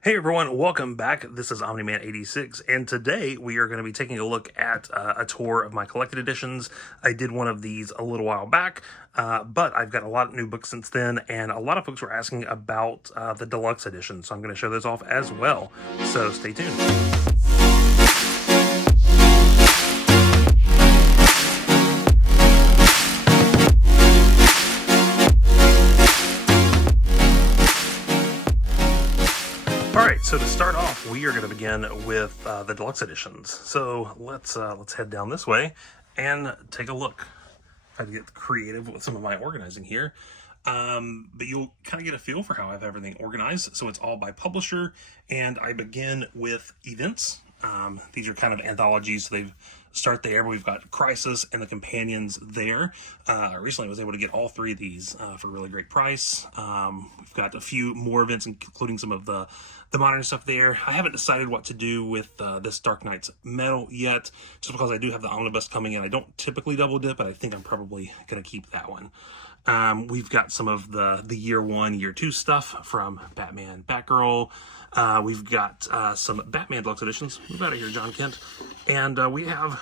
Hey everyone, welcome back. This is Omniman86, and today we are going to be taking a look at a tour of my collected editions. I did one of these a little while back, but I've got a lot of new books since then, and a lot of folks were asking about the deluxe edition, so I'm going to show those off as well. So stay tuned. Alright, so to start off, we are going to begin with the deluxe editions. So let's head down this way and take a look. I had to get creative with some of my organizing here. But you'll kind of get a feel for how I have everything organized. So it's all by publisher, and I begin with events. These are kind of anthologies, so they start there. We've got Crisis and the Companions there. Recently I was able to get all three of these for a really great price. We've got a few more events, including some of the modern stuff there. I haven't decided what to do with this Dark Knight's Metal yet, just because I do have the Omnibus coming in. I don't typically double dip, but I think I'm probably going to keep that one. We've got some of the year one, year two stuff from Batman, Batgirl. We've got some Batman Deluxe Editions. Move out of here, John Kent. And we have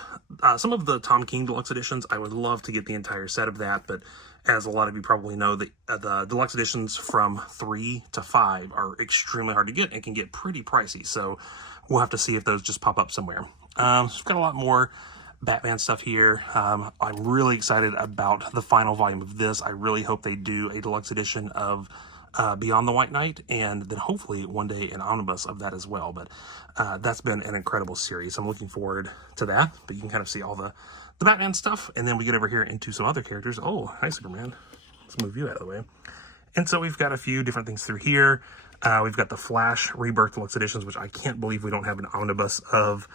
some of the Tom King Deluxe Editions. I would love to get the entire set of that, but as a lot of you probably know, the Deluxe Editions from 3 to 5 are extremely hard to get and can get pretty pricey. So we'll have to see if those just pop up somewhere. So we've got a lot more Batman stuff here. I'm really excited about the final volume of this. I really hope they do a deluxe edition of Beyond the White Knight, and then hopefully one day an omnibus of that as well. But that's been an incredible series. I'm looking forward to that. But you can kind of see all the Batman stuff, and then we get over here into some other characters. Oh, hi Superman. Let's move you out of the way. And so we've got a few different things through here. We've got the Flash Rebirth Deluxe Editions, which I can't believe we don't have an omnibus of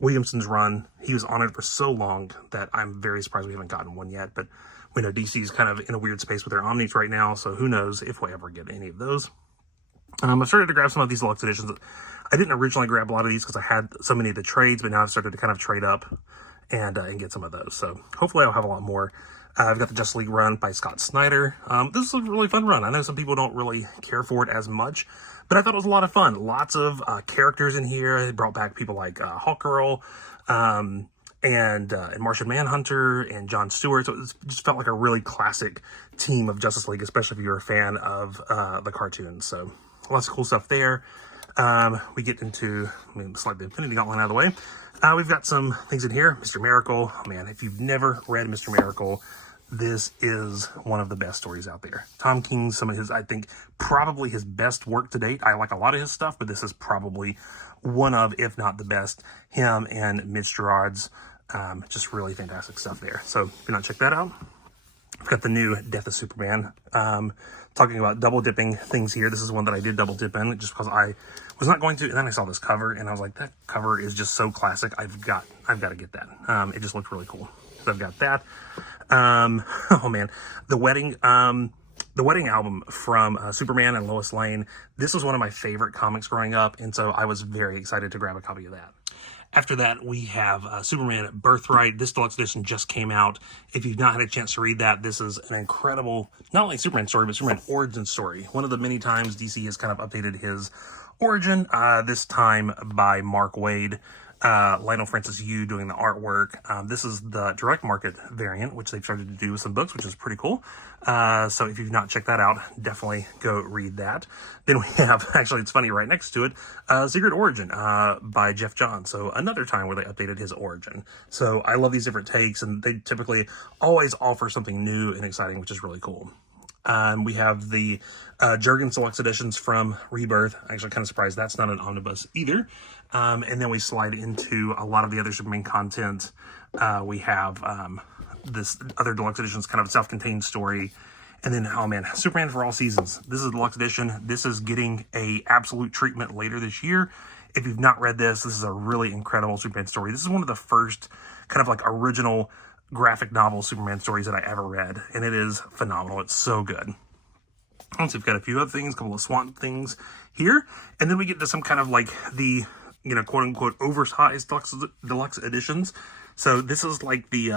Williamson's run. He was on it for so long that I'm very surprised we haven't gotten one yet. But we know DC is kind of in a weird space with their Omnis right now, so who knows if we ever get any of those. I've started to grab some of these deluxe editions. I didn't originally grab a lot of these because I had so many of the trades, but now I've started to kind of trade up and get some of those. So hopefully I'll have a lot more. I've got the Justice League run by Scott Snyder. This is a really fun run. I know some people don't really care for it as much, but I thought it was a lot of fun. Lots of characters in here. It brought back people like Hawkgirl, and Martian Manhunter and Jon Stewart. So it just felt like a really classic team of Justice League, especially if you're a fan of the cartoons. So lots of cool stuff there. We get into, slide the Infinity Gauntlet out of the way. We've got some things in here. Mr. Miracle. Oh, man, if you've never read Mr. Miracle, this is one of the best stories out there. Tom King, some of his, I think, probably his best work to date. I like a lot of his stuff, but this is probably one of, if not the best, him and Mitch Gerard's. Just really fantastic stuff there. So if you're not check that out, I've got the new Death of Superman. Talking about double dipping things here. This is one that I did double dip in just because I was not going to, and then I saw this cover and I was like, that cover is just so classic. I've got to get that. It just looked really cool. So I've got that. Oh man, the wedding album from Superman and Lois Lane. This was one of my favorite comics growing up, and so I was very excited to grab a copy of that. After that, we have Superman Birthright. This deluxe edition just came out. If you've not had a chance to read that, this is an incredible, not only Superman story, but Superman origin story. One of the many times DC has kind of updated his origin, this time by Mark Waid. Lionel Francis Yu doing the artwork. This is the direct market variant, which they've started to do with some books, which is pretty cool. So if you've not checked that out, definitely go read that. Then we have, actually it's funny, right next to it, Secret Origin by Jeff Johns. So another time where they updated his origin. So I love these different takes, and they typically always offer something new and exciting, which is really cool. We have the Jurgens Deluxe Editions from Rebirth. Actually, kind of surprised that's not an omnibus either. And then we slide into a lot of the other Superman content. We have this other Deluxe Editions, kind of self-contained story. And then, oh man, Superman for All Seasons. This is a Deluxe Edition. This is getting a absolute treatment later this year. If you've not read this, this is a really incredible Superman story. This is one of the first kind of like original graphic novel Superman stories that I ever read, and it is phenomenal. It's so good. So we've got a few other things, a couple of Swamp things here, and then we get to some kind of like the, quote unquote oversized deluxe editions. So this is like the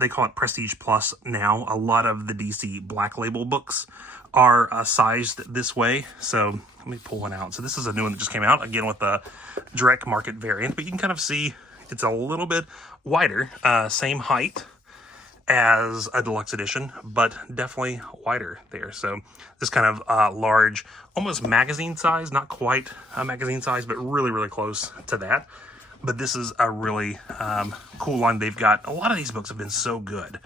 they call it Prestige Plus now. A lot of the DC Black Label books are sized this way. So let me pull one out. So this is a new one that just came out, again with the direct market variant, but you can kind of see it's a little bit wider, same height as a deluxe edition, but definitely wider there. So this kind of large, almost magazine size, not quite a magazine size, but really, really close to that. But this is a really cool line they've got. A lot of these books have been so good.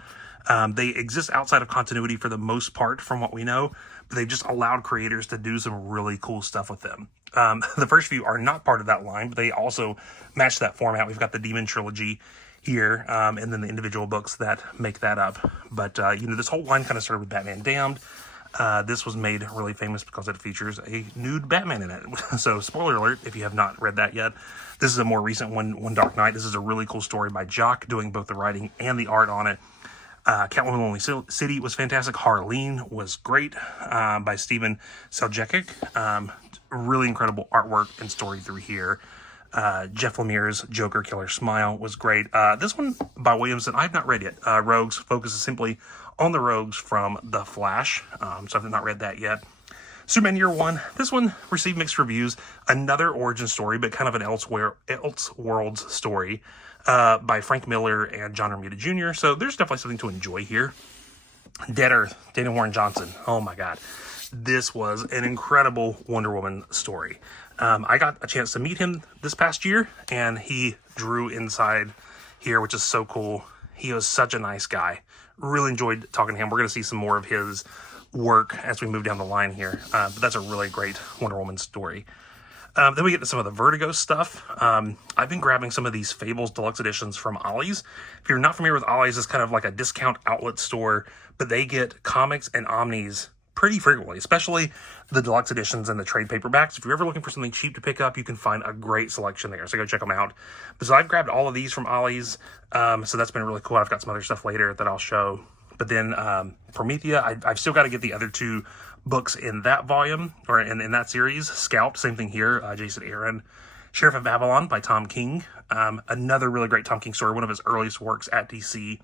They exist outside of continuity for the most part, from what we know, but they've just allowed creators to do some really cool stuff with them. The first few are not part of that line, but they also match that format. We've got the Demon Trilogy here, and then the individual books that make that up. But, you know, this whole line kind of started with Batman Damned. This was made really famous because it features a nude Batman in it. So, spoiler alert, if you have not read that yet. This is a more recent one, One Dark Night. This is a really cool story by Jock, doing both the writing and the art on it. Catwoman Lonely City was fantastic. Harleen was great, by Steven Seljekic. Really incredible artwork and story through here. Jeff Lemire's Joker Killer Smile was great. This one by Williamson, I've not read yet. Rogues focuses simply on the Rogues from The Flash, so I've not read that yet. Superman Year One, this one received mixed reviews. Another origin story, but kind of an Elseworlds story, by Frank Miller and John Romita Jr., so there's definitely something to enjoy here. Dead Earth, Dana Warren Johnson, oh my god. This was an incredible Wonder Woman story. I got a chance to meet him this past year, and he drew inside here, which is so cool. He was such a nice guy. Really enjoyed talking to him. We're going to see some more of his work as we move down the line here. But that's a really great Wonder Woman story. Then we get to some of the Vertigo stuff. I've been grabbing some of these Fables Deluxe Editions from Ollie's. If you're not familiar with Ollie's, it's kind of like a discount outlet store, but they get comics and omnis pretty frequently, especially the deluxe editions and the trade paperbacks. If you're ever looking for something cheap to pick up, you can find a great selection there, so go check them out. But so I've grabbed all of these from Ollie's, so that's been really cool. I've got some other stuff later that I'll show. But then Promethea, I've still got to get the other two books in that volume, or in that series. Scalped, same thing here, Jason Aaron. Sheriff of Babylon by Tom King. Another really great Tom King story, one of his earliest works at DC.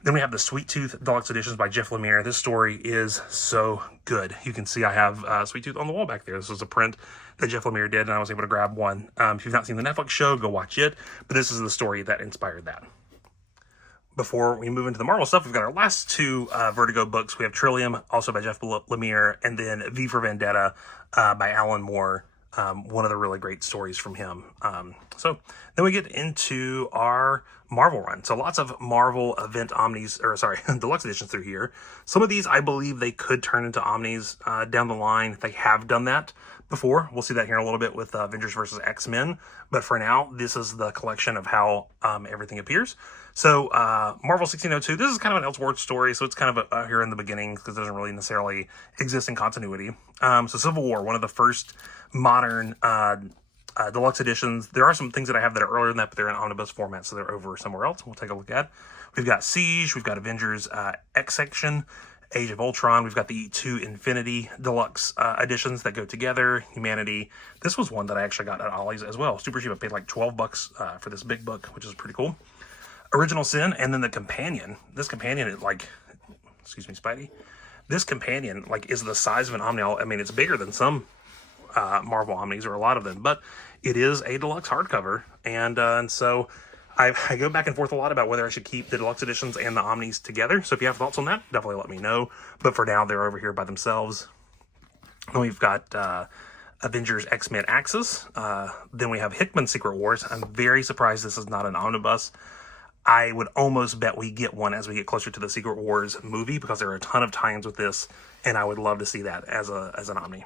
Then we have the Sweet Tooth Deluxe Editions by Jeff Lemire. This story is so good. You can see I have Sweet Tooth on the wall back there. This was a print that Jeff Lemire did, and I was able to grab one. If you've not seen the Netflix show, go watch it. But this is the story that inspired that. Before we move into the Marvel stuff, we've got our last two Vertigo books. We have Trillium, also by Jeff Lemire, and then V for Vendetta by Alan Moore. One of the really great stories from him. So then we get into our Marvel run. So lots of Marvel event omnis, or sorry, deluxe editions through here. Some of these, I believe they could turn into omnis down the line. They have done that before. We'll see that here in a little bit with Avengers vs. X-Men. But for now, this is the collection of how everything appears. So Marvel 1602, this is kind of an Elseworlds story, so it's kind of here in the beginning because it doesn't really necessarily exist in continuity. So Civil War, one of the first modern deluxe editions. There are some things that I have that are earlier than that, but they're in omnibus format, so they're over somewhere else. We'll take a look at. We've got Siege, we've got Avengers X Section, Age of Ultron. We've got the 2 Infinity deluxe editions that go together. Humanity. This was one that I actually got at Ollie's as well. Super cheap. I paid like $12 for this big book, which is pretty cool. Original Sin, and then the companion. This companion is like, excuse me, Spidey. This companion like is the size of an omni. I mean, it's bigger than some Marvel omnis, or a lot of them, but it is a deluxe hardcover, and so I go back and forth a lot about whether I should keep the deluxe editions and the omnis together. So if you have thoughts on that, definitely let me know. But for now, they're over here by themselves. Then we've got Avengers X-Men Axis. Then we have Hickman's Secret Wars. I'm very surprised this is not an omnibus. I would almost bet we get one as we get closer to the Secret Wars movie, because there are a ton of tie-ins with this, and I would love to see that as an omni.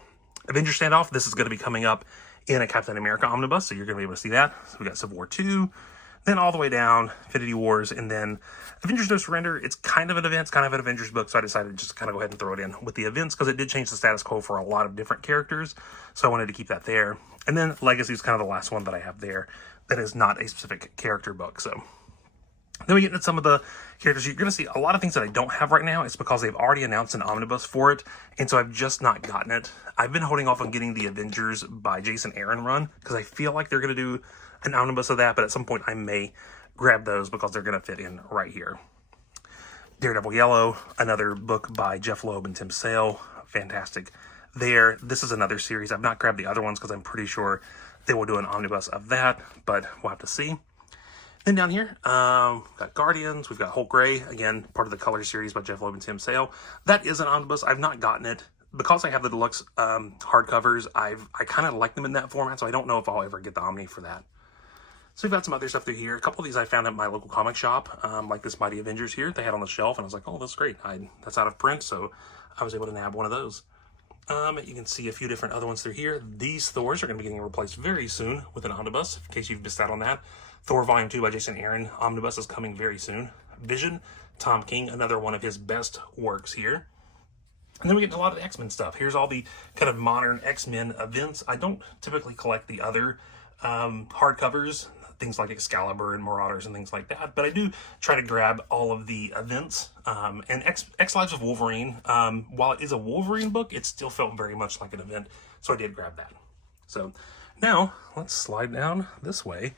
Avengers Standoff, this is going to be coming up in a Captain America omnibus, so you're going to be able to see that. So we got Civil War 2, then all the way down, Infinity Wars, and then Avengers No Surrender. It's kind of an event, it's kind of an Avengers book, so I decided just to kind of go ahead and throw it in with the events, because it did change the status quo for a lot of different characters, so I wanted to keep that there. And then Legacy is kind of the last one that I have there that is not a specific character book, so... Then we get into some of the characters. You're going to see a lot of things that I don't have right now. It's because they've already announced an omnibus for it, and so I've just not gotten it. I've been holding off on getting the Avengers by Jason Aaron run, because I feel like they're going to do an omnibus of that, but at some point I may grab those because they're going to fit in right here. Daredevil Yellow, another book by Jeff Loeb and Tim Sale. Fantastic there. This is another series. I've not grabbed the other ones because I'm pretty sure they will do an omnibus of that, but we'll have to see. Then down here, we've got Guardians. We've got Hulk Gray, again, part of the Color series by Jeff Loeb and Tim Sale. That is an omnibus. I've not gotten it. Because I have the deluxe hardcovers, I kind of like them in that format, so I don't know if I'll ever get the Omni for that. So we've got some other stuff through here. A couple of these I found at my local comic shop, like this Mighty Avengers here. They had on the shelf, and I was like, oh, that's great. That's out of print, so I was able to nab one of those. You can see a few different other ones through here. These Thors are going to be getting replaced very soon with an omnibus, in case you've missed out on that. Thor Volume 2 by Jason Aaron. Omnibus is coming very soon. Vision, Tom King, another one of his best works here. And then we get a lot of the X-Men stuff. Here's all the kind of modern X-Men events. I don't typically collect the other hardcovers, things like Excalibur and Marauders and things like that, but I do try to grab all of the events. And X Lives of Wolverine, while it is a Wolverine book, it still felt very much like an event, so I did grab that. So now let's slide down this way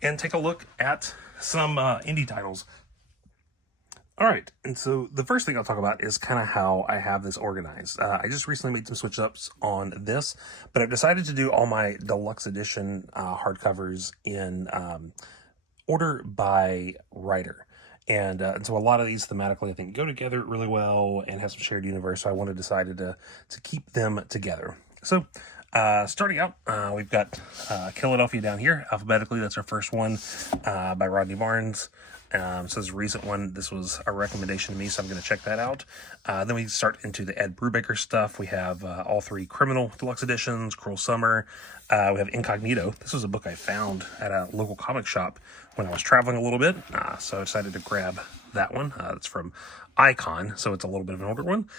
and take a look at some indie titles. All right, and so the first thing I'll talk about is kind of how I have this organized. I just recently made some switch-ups on this, but I've decided to do all my deluxe edition hardcovers in order by writer. And so a lot of these thematically, I think, go together really well and have some shared universe, so I decided to keep them together. So starting out, we've got Philadelphia down here, alphabetically. That's our first one by Rodney Barnes. So this is a recent one. This was a recommendation to me, so I'm going to check that out. Then we start into the Ed Brubaker stuff. We have all three Criminal Deluxe Editions, Cruel Summer. We have Incognito. This was a book I found at a local comic shop when I was traveling a little bit, so I decided to grab that one. It's from Icon, so it's a little bit of an older one.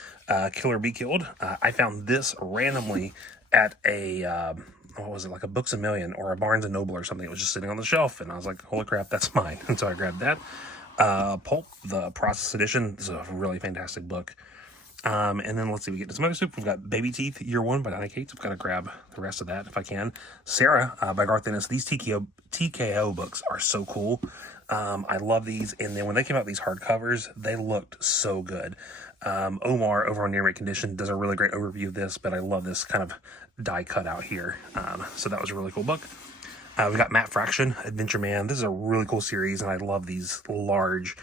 Killer Be Killed. I found this randomly at a... what was it, like a Books A Million or a Barnes & Noble or something. It was just sitting on the shelf, and I was like, holy crap, that's mine. And so I grabbed that. Pulp, the Process Edition. This is a really fantastic book. And then let's see, we get to some other stuff. We've got Baby Teeth, Year 1 by Donna Cates. I've got to grab the rest of that if I can. Sarah by Garth Ennis. These TKO books are so cool. I love these. And then when they came out, these hardcovers, they looked so good. Omar over on Near Mint Condition does a really great overview of this, but I love this kind of die cut out here. So that was a really cool book. We've got Matt Fraction, Adventure Man. This is a really cool series, and I love these large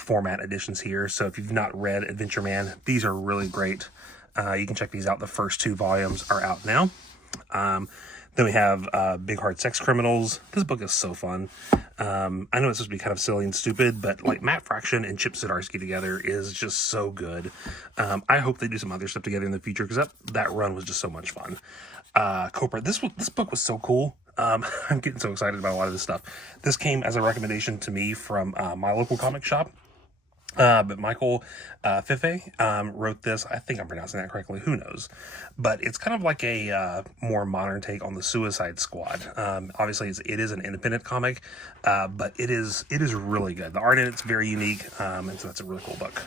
format editions here. So if you've not read Adventure Man, these are really great. You can check these out. The first 2 volumes are out now. Then we have Big Hard Sex Criminals. This book is so fun. I know it's supposed to be kind of silly and stupid, but like Matt Fraction and Chip Zdarsky together is just so good. I hope they do some other stuff together in the future because that run was just so much fun. Copra, this book was so cool. I'm getting so excited about a lot of this stuff. This came as a recommendation to me from my local comic shop. But Michael Fife wrote this. I think I'm pronouncing that correctly. Who knows? But it's kind of like a more modern take on the Suicide Squad. Obviously, it is an independent comic, but it is really good. The art in it's very unique, and so that's a really cool book.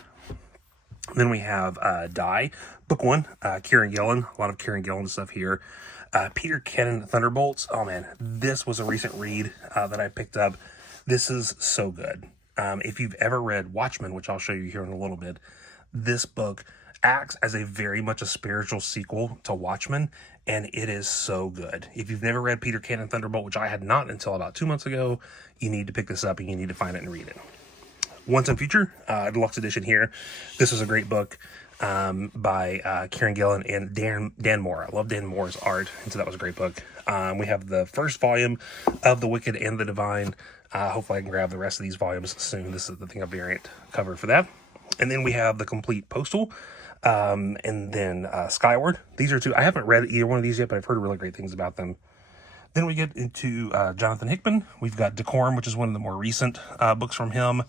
Then we have Die, Book 1, Kieran Gillen. A lot of Kieran Gillen stuff here. Peter Cannon Thunderbolts. Oh man, this was a recent read that I picked up. This is so good. If you've ever read Watchmen, which I'll show you here in a little bit, this book acts as a very much a spiritual sequel to Watchmen, and it is so good. If you've never read Peter Cannon Thunderbolt, which I had not until about 2 months ago, you need to pick this up and you need to find it and read it. Once in Future, Deluxe Edition here. This was a great book by Kieran Gillen and Dan Moore. I love Dan Moore's art, and so that was a great book. We have the first volume of The Wicked and the Divine. Hopefully I can grab the rest of these volumes soon. This is the thing, a variant cover for that. And then we have the complete Postal, and then Skyward. These are 2. I haven't read either one of these yet, but I've heard really great things about them. Then we get into Jonathan Hickman. We've got Decorum, which is one of the more recent books from him.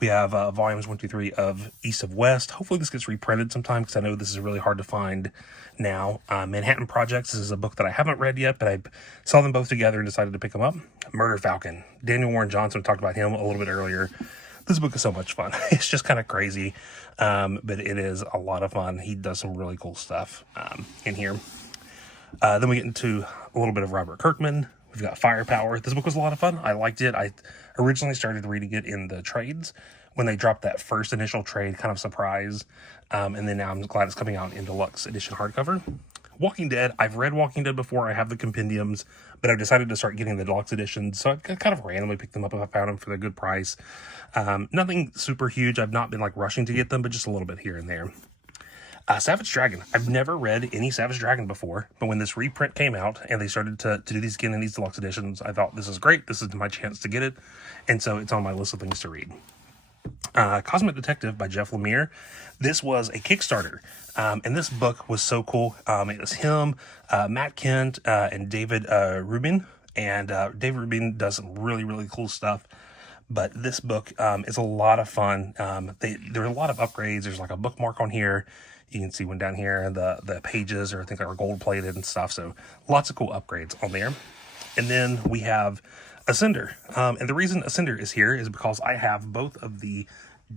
We have volumes 1 through 3 of East of West. Hopefully this gets reprinted sometime because I know this is really hard to find now. Manhattan Projects. This is a book that I haven't read yet, but I saw them both together and decided to pick them up. Murder Falcon. Daniel Warren Johnson, we talked about him a little bit earlier. This book is so much fun. It's just kind of crazy, but it is a lot of fun. He does some really cool stuff in here. Then we get into a little bit of Robert Kirkman. We've got Firepower. This book was a lot of fun. I liked it. I originally started reading it in the trades when they dropped that first initial trade, kind of surprise. And then now I'm glad it's coming out in Deluxe Edition hardcover. Walking Dead, I've read Walking Dead before. I have the compendiums, but I've decided to start getting the Deluxe Editions, so I kind of randomly picked them up if I found them for a good price. Nothing super huge. I've not been like rushing to get them, but just a little bit here and there. Savage Dragon. I've never read any Savage Dragon before, but when this reprint came out and they started to do these again in these Deluxe Editions, I thought, this is great. This is my chance to get it, and so it's on my list of things to read. Cosmic Detective by Jeff Lemire. This was a Kickstarter, and this book was so cool. It was him, Matt Kent, and David Rubin, and David Rubin does some really, really cool stuff. But this book is a lot of fun. There are a lot of upgrades. There's like a bookmark on here. You can see one down here, and the pages are, I think, are gold plated and stuff. So lots of cool upgrades on there. And then we have Ascender. And the reason Ascender is here is because I have both of the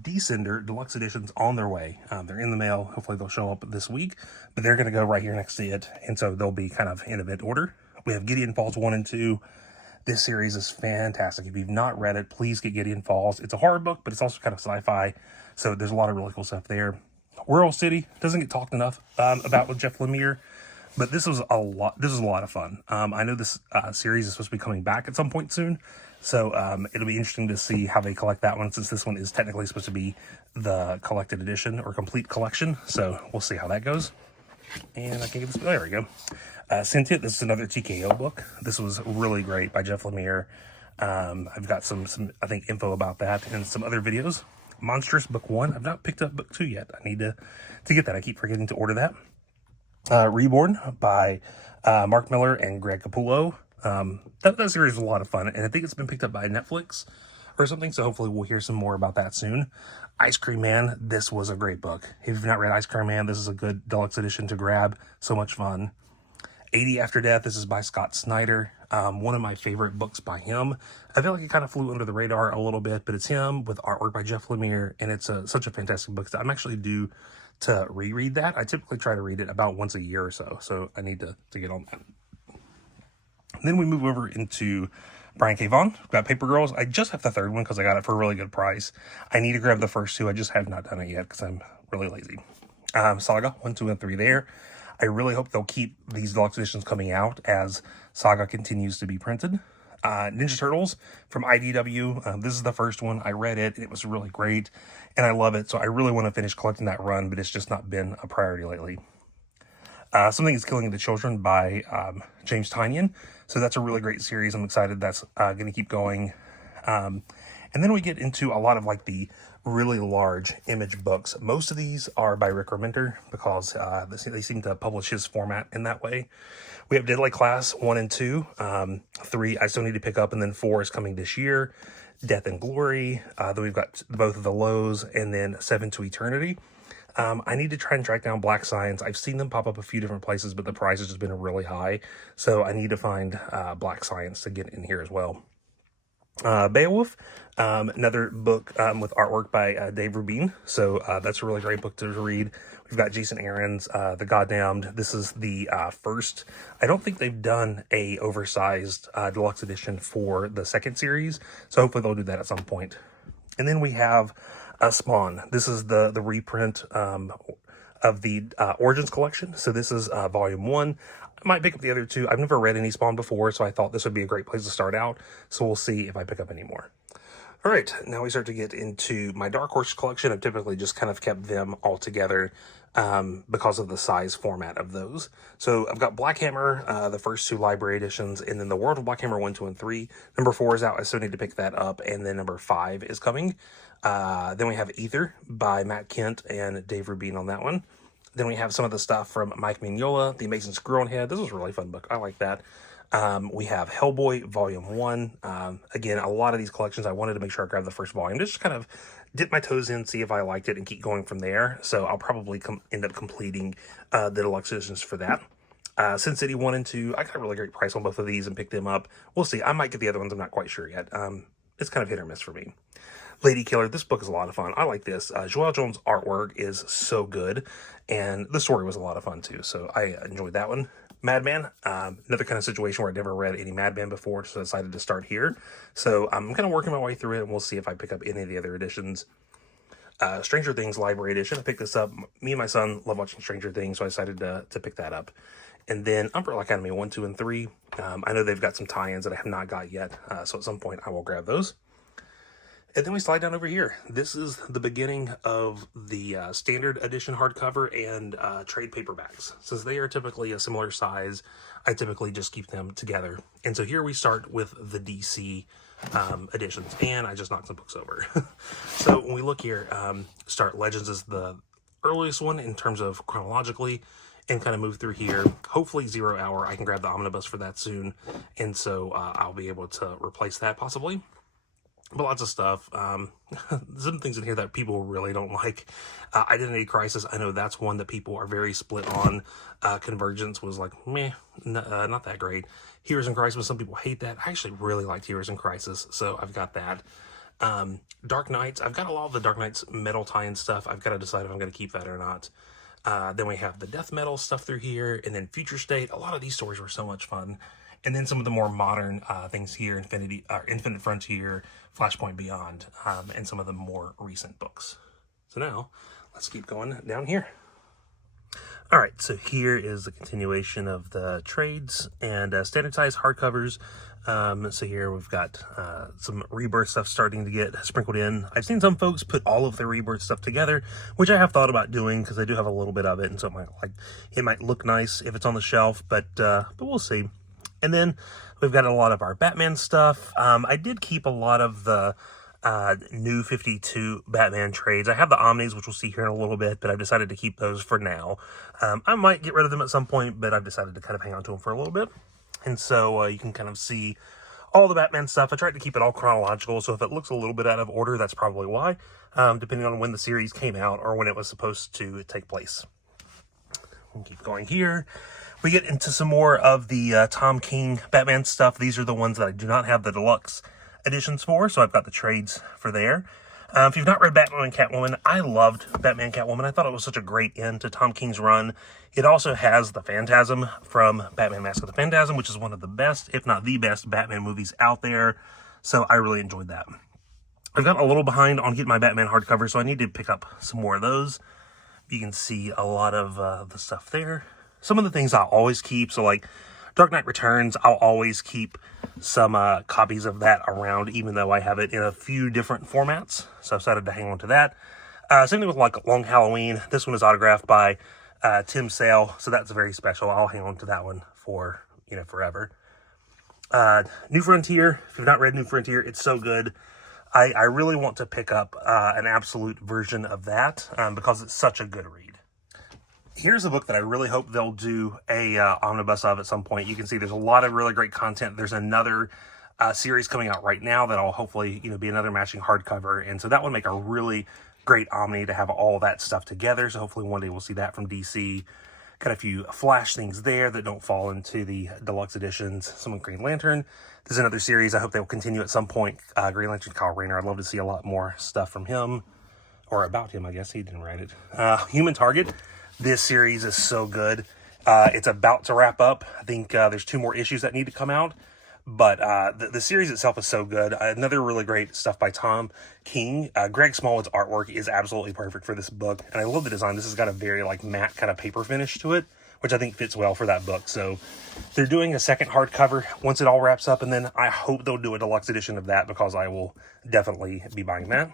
Descender Deluxe Editions on their way. They're in the mail. Hopefully they'll show up this week, but they're going to go right here next to it. And so they'll be kind of in event order. We have Gideon Falls 1 and 2. This series is fantastic. If you've not read it, please get Gideon Falls. It's a horror book, but it's also kind of sci-fi. So there's a lot of really cool stuff there. Whirl City doesn't get talked enough about with Jeff Lemire, but this was a lot. This was a lot of fun. I know this series is supposed to be coming back at some point soon, so it'll be interesting to see how they collect that one, since this one is technically supposed to be the collected edition or complete collection. So we'll see how that goes. And I can get this. There we go. Sentient. This is another TKO book. This was really great by Jeff Lemire. I've got some I think info about that and some other videos. Monstrous book 1. I've not picked up book 2 yet. I need to get that. I keep forgetting to order that. Reborn by Mark Miller and Greg Capullo. That series was a lot of fun, and I think it's been picked up by Netflix or something, so hopefully we'll hear some more about that soon. Ice Cream Man. This was a great book. If you've not read Ice Cream Man, this is a good deluxe edition to grab. So much fun. 80 After Death. This is by Scott Snyder. One of my favorite books by him. I feel like it kind of flew under the radar a little bit, but it's him with artwork by Jeff Lemire, and it's such a fantastic book that I'm actually due to reread that. I typically try to read it about once a year or so I need to get on that. Then we move over into Brian K. Vaughan. We've got Paper Girls. I just have the third one because I got it for a really good price. I need to grab the first two. I just have not done it yet because I'm really lazy. Saga 1, 2, and 3 there. I really hope they'll keep these deluxe editions coming out as Saga continues to be printed. Ninja Turtles from IDW. This is the first one. I read it. It was really great, and I love it. So I really want to finish collecting that run, but it's just not been a priority lately. Something is Killing the Children by James Tynion. So that's a really great series. I'm excited that's going to keep going. And then we get into a lot of like the really large image books. Most of these are by Rick Remender because they seem to publish his format in that way. We have Deadly Class 1 and 2. 3 I still need to pick up, and then 4 is coming this year. Death and Glory. Then we've got both of the Lows, and then 7 to Eternity. I need to try and track down Black Science. I've seen them pop up a few different places, but the price has just been really high. So I need to find Black Science to get in here as well. Beowulf, another book with artwork by Dave Rubin. So that's a really great book to read. We've got Jason Aaron's The Goddamned. This is the first. I don't think they've done a oversized deluxe edition for the second series. So hopefully they'll do that at some point. And then we have Spawn. This is the reprint of the Origins collection. So this is volume 1. I might pick up the other 2. I've never read any Spawn before, so I thought this would be a great place to start out. So we'll see if I pick up any more. All right, now we start to get into my Dark Horse collection. I've typically just kind of kept them all together because of the size format of those. So I've got Black Hammer, the first 2 library editions, and then the World of Black Hammer 1, 2, and 3. Number 4 is out. I still need to pick that up, and then number 5 is coming. Then we have Ether by Matt Kent and Dave Rubin on that one. Then we have some of the stuff from Mike Mignola, The Amazing Screw on Head. This was a really fun book. I like that. We have Hellboy Volume 1. Again, a lot of these collections, I wanted to make sure I grabbed the first volume. Just kind of dip my toes in, see if I liked it, and keep going from there. So I'll probably end up completing the deluxe editions for that. Sin City 1 and 2, I got a really great price on both of these and picked them up. We'll see. I might get the other ones. I'm not quite sure yet. It's kind of hit or miss for me. Lady Killer, this book is a lot of fun. I like this. Joelle Jones' artwork is so good, and the story was a lot of fun too, so I enjoyed that one. Madman, another kind of situation where I'd never read any Madman before, so I decided to start here. So I'm kind of working my way through it, and we'll see if I pick up any of the other editions. Stranger Things Library Edition. I picked this up. Me and my son love watching Stranger Things, so I decided to pick that up. And then Umbrella Academy 1, 2, and 3. I know they've got some tie-ins that I have not got yet, so at some point I will grab those. And then we slide down over here. This is the beginning of the standard edition hardcover and trade paperbacks. Since they are typically a similar size, I typically just keep them together. And so here we start with the DC editions, and I just knocked some books over. So when we look here, Start Legends is the earliest one in terms of chronologically, and kind of move through here. Hopefully 0 Hour, I can grab the Omnibus for that soon, and so I'll be able to replace that possibly. But lots of stuff. Some things in here that people really don't like. Identity Crisis, I know that's one that people are very split on. Convergence was like, meh, not that great. Heroes in Crisis, some people hate that. I actually really liked Heroes in Crisis, so I've got that. Dark Knights, I've got a lot of the Dark Knights metal tie-in stuff. I've got to decide if I'm going to keep that or not. Then we have the death metal stuff through here, and then Future State. A lot of these stories were so much fun. And then some of the more modern things here, Infinite Frontier, Flashpoint Beyond, and some of the more recent books. So now, let's keep going down here. All right, so here is the continuation of the trades and standardized hardcovers. So here we've got some Rebirth stuff starting to get sprinkled in. I've seen some folks put all of their Rebirth stuff together, which I have thought about doing because I do have a little bit of it, and so it might look nice if it's on the shelf, but we'll see. And then we've got a lot of our Batman stuff. I did keep a lot of the new 52 Batman trades. I have the Omnis, which we'll see here in a little bit, but I've decided to keep those for now. I might get rid of them at some point, but I've decided to kind of hang on to them for a little bit. And so you can kind of see all the Batman stuff. I tried to keep it all chronological, so if it looks a little bit out of order, that's probably why, depending on when the series came out or when it was supposed to take place. We'll keep going here. We get into some more of the Tom King Batman stuff. These are the ones that I do not have the deluxe editions for, so I've got the trades for there. If you've not read Batman and Catwoman, I loved Batman Catwoman. I thought it was such a great end to Tom King's run. It also has the Phantasm from Batman Mask of the Phantasm, which is one of the best, if not the best, Batman movies out there. So I really enjoyed that. I've got a little behind on getting my Batman hardcover, so I need to pick up some more of those. You can see a lot of the stuff there. Some of the things I'll always keep, so like Dark Knight Returns, I'll always keep some copies of that around, even though I have it in a few different formats. So I've decided to hang on to that. Same thing with like Long Halloween. This one is autographed by Tim Sale, so that's very special. I'll hang on to that one for, forever. New Frontier, if you've not read New Frontier, it's so good. I really want to pick up an absolute version of that because it's such a good read. Here's a book that I really hope they'll do a omnibus of at some point. You can see there's a lot of really great content. There's another series coming out right now that'll hopefully, be another matching hardcover. And so that would make a really great Omni to have all that stuff together. So hopefully one day we'll see that from DC. Got a few Flash things there that don't fall into the deluxe editions. Some of Green Lantern. There's another series. I hope they will continue at some point. Green Lantern Kyle Rayner. I'd love to see a lot more stuff from him. Or about him, I guess. He didn't write it. Human Target. This series is so good. It's about to wrap up. I think there's 2 more issues that need to come out. But the series itself is so good. Another really great stuff by Tom King. Greg Smallwood's artwork is absolutely perfect for this book. And I love the design. This has got a very matte kind of paper finish to it, which I think fits well for that book. So they're doing a second hardcover once it all wraps up. And then I hope they'll do a deluxe edition of that because I will definitely be buying that.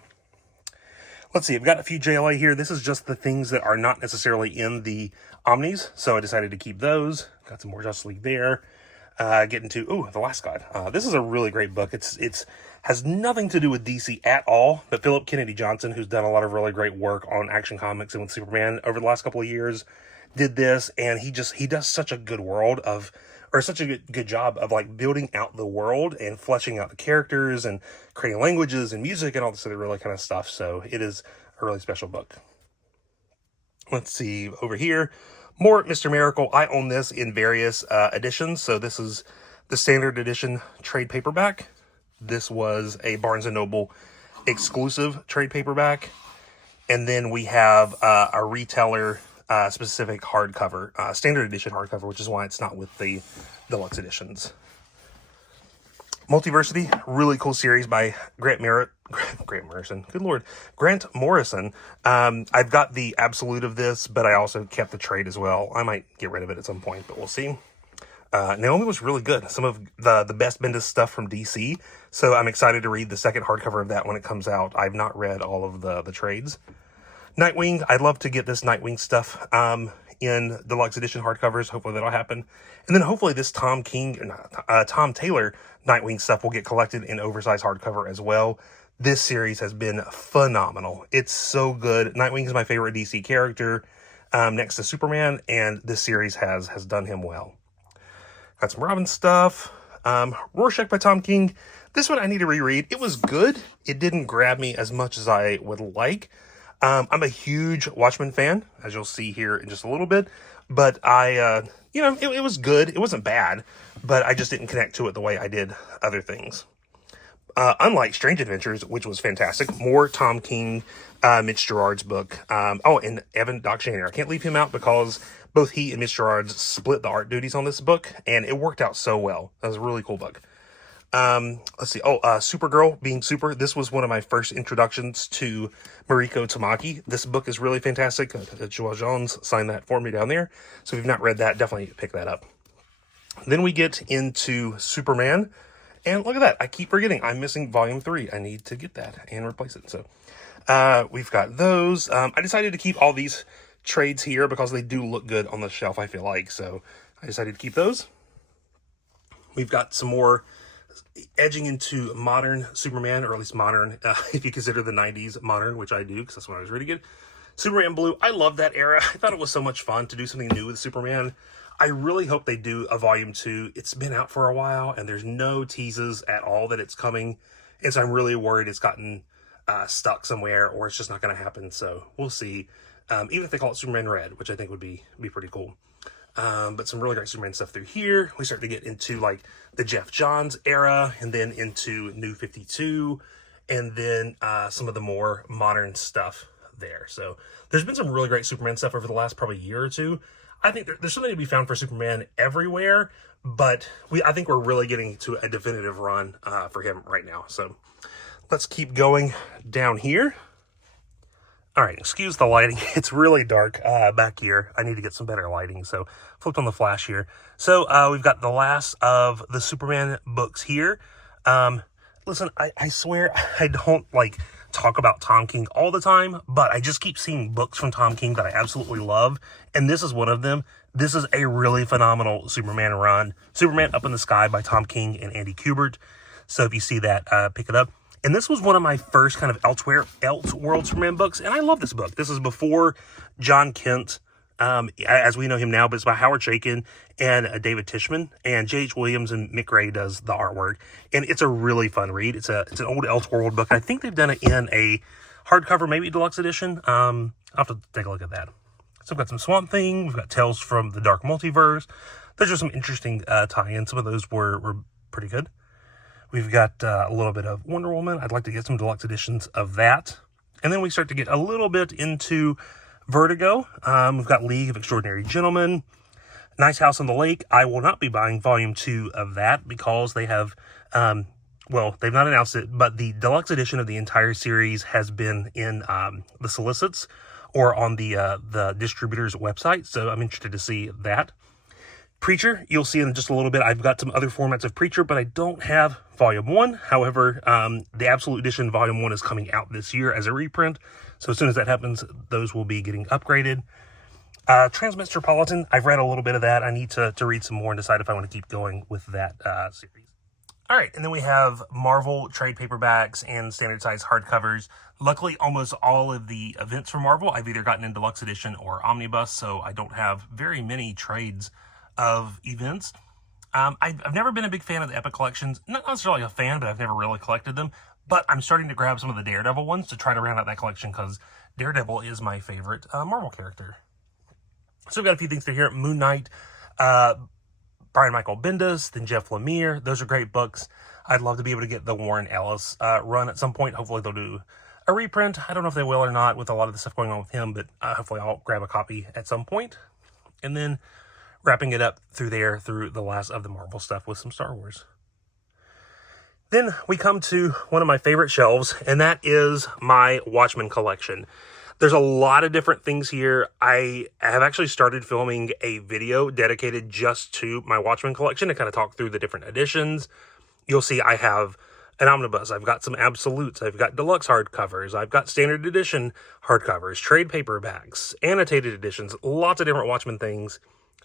Let's see, I've got a few JLA here. This is just the things that are not necessarily in the Omnis, so I decided to keep those. Got some more Justice League there. Getting to, The Last God. This is a really great book. It's has nothing to do with DC at all, but Philip Kennedy Johnson, who's done a lot of really great work on Action Comics and with Superman over the last couple of years, did this, and he does such a good such a good job of building out the world and fleshing out the characters and creating languages and music and all this other really kind of stuff. So it is a really special book. Let's see over here, more Mr. Miracle. I own this in various editions. So this is the standard edition trade paperback. This was a Barnes & Noble exclusive trade paperback. And then we have a retailer specific hardcover, standard edition hardcover, which is why it's not with the deluxe editions. Multiversity, really cool series by Grant Morrison. Good Lord. Grant Morrison. I've got the absolute of this, but I also kept the trade as well. I might get rid of it at some point, but we'll see. Naomi was really good. Some of the best Bendis stuff from DC. So I'm excited to read the second hardcover of that when it comes out. I've not read all of the trades. Nightwing, I'd love to get this Nightwing stuff in Deluxe Edition hardcovers. Hopefully that'll happen. And then hopefully this Tom Taylor Nightwing stuff will get collected in oversized hardcover as well. This series has been phenomenal. It's so good. Nightwing is my favorite DC character next to Superman, and this series has done him well. Got some Robin stuff. Rorschach by Tom King. This one I need to reread. It was good. It didn't grab me as much as I would like. I'm a huge Watchmen fan, as you'll see here in just a little bit. But it was good. It wasn't bad, but I just didn't connect to it the way I did other things. Unlike Strange Adventures, which was fantastic. More Tom King, Mitch Gerads' book. And Evan Doc Shaner. I can't leave him out because both he and Mitch Gerads split the art duties on this book, and it worked out so well. That was a really cool book. Let's see. Supergirl Being Super. This was one of my first introductions to Mariko Tamaki. This book is really fantastic. Joel Jones signed that for me down there. So if you've not read that, definitely pick that up. Then we get into Superman. And look at that. I keep forgetting. I'm missing volume 3. I need to get that and replace it. So we've got those. I decided to keep all these trades here because they do look good on the shelf, I feel like. So I decided to keep those. We've got some more edging into modern Superman, or at least modern, if you consider the 90s modern, which I do, because that's when I was reading it. Superman Blue, I love that era. I thought it was so much fun to do something new with Superman. I really hope they do a volume 2. It's been out for a while, and there's no teases at all that it's coming. And so I'm really worried it's gotten stuck somewhere, or it's just not going to happen. So we'll see. Even if they call it Superman Red, which I think would be pretty cool. But some really great Superman stuff through here. We start to get into like the Jeff Johns era, and then into New 52, and then some of the more modern stuff there. So there's been some really great Superman stuff over the last probably year or two. I think there's something to be found for Superman everywhere, but I think we're really getting to a definitive run for him right now. So let's keep going down here. All right, excuse the lighting. It's really dark back here. I need to get some better lighting, so flipped on the flash here. So we've got the last of the Superman books here. Listen, I swear I don't talk about Tom King all the time, but I just keep seeing books from Tom King that I absolutely love, and this is one of them. This is a really phenomenal Superman run. Superman Up in the Sky by Tom King and Andy Kubert. So if you see that, pick it up. And this was one of my first kind of Elseworld Superman books, and I love this book. This is before John Kent, as we know him now, but it's by Howard Chaykin and David Tishman, and J.H. Williams and Mick Ray does the artwork. And it's a really fun read. It's an old Elseworld book. I think they've done it in a hardcover, maybe deluxe edition. I'll have to take a look at that. So we've got some Swamp Thing. We've got Tales from the Dark Multiverse. Those are some interesting tie-ins. Some of those were pretty good. We've got a little bit of Wonder Woman. I'd like to get some deluxe editions of that. And then we start to get a little bit into Vertigo. We've got League of Extraordinary Gentlemen. Nice House on the Lake. I will not be buying volume 2 of that because they have, they've not announced it, but the deluxe edition of the entire series has been in the solicits or on the distributor's website. So I'm interested to see that. Preacher, you'll see in just a little bit. I've got some other formats of Preacher, but I don't have volume 1. However, the Absolute Edition volume 1 is coming out this year as a reprint. So as soon as that happens, those will be getting upgraded. Transmetropolitan, I've read a little bit of that. I need to read some more and decide if I want to keep going with that series. All right, and then we have Marvel trade paperbacks and standard size hardcovers. Luckily, almost all of the events from Marvel, I've either gotten in Deluxe Edition or Omnibus, so I don't have very many trades of events. I've never been a big fan of the Epic collections. Not necessarily a fan, but I've never really collected them. But I'm starting to grab some of the Daredevil ones to try to round out that collection because Daredevil is my favorite Marvel character. So we've got a few things through here. Moon Knight, Brian Michael Bendis, then Jeff Lemire. Those are great books. I'd love to be able to get the Warren Ellis run at some point. Hopefully they'll do a reprint. I don't know if they will or not with a lot of the stuff going on with him, but hopefully I'll grab a copy at some point. And then wrapping it up through the last of the Marvel stuff with some Star Wars. Then we come to one of my favorite shelves, and that is my Watchmen collection. There's a lot of different things here. I have actually started filming a video dedicated just to my Watchmen collection to kind of talk through the different editions. You'll see I have an omnibus, I've got some absolutes, I've got deluxe hardcovers, I've got standard edition hardcovers, trade paperbacks, annotated editions, lots of different Watchmen things.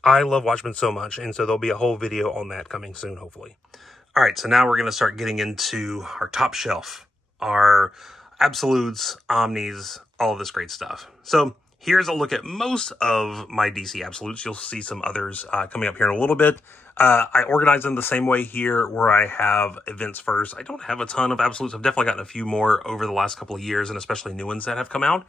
I love Watchmen so much, and so there'll be a whole video on that coming soon, hopefully. All right, so now we're going to start getting into our top shelf, our absolutes, omnis, all of this great stuff. So here's a look at most of my DC absolutes. You'll see some others coming up here in a little bit. I organize them the same way here, where I have events first. I don't have a ton of absolutes. I've definitely gotten a few more over the last couple of years, and especially new ones that have come out.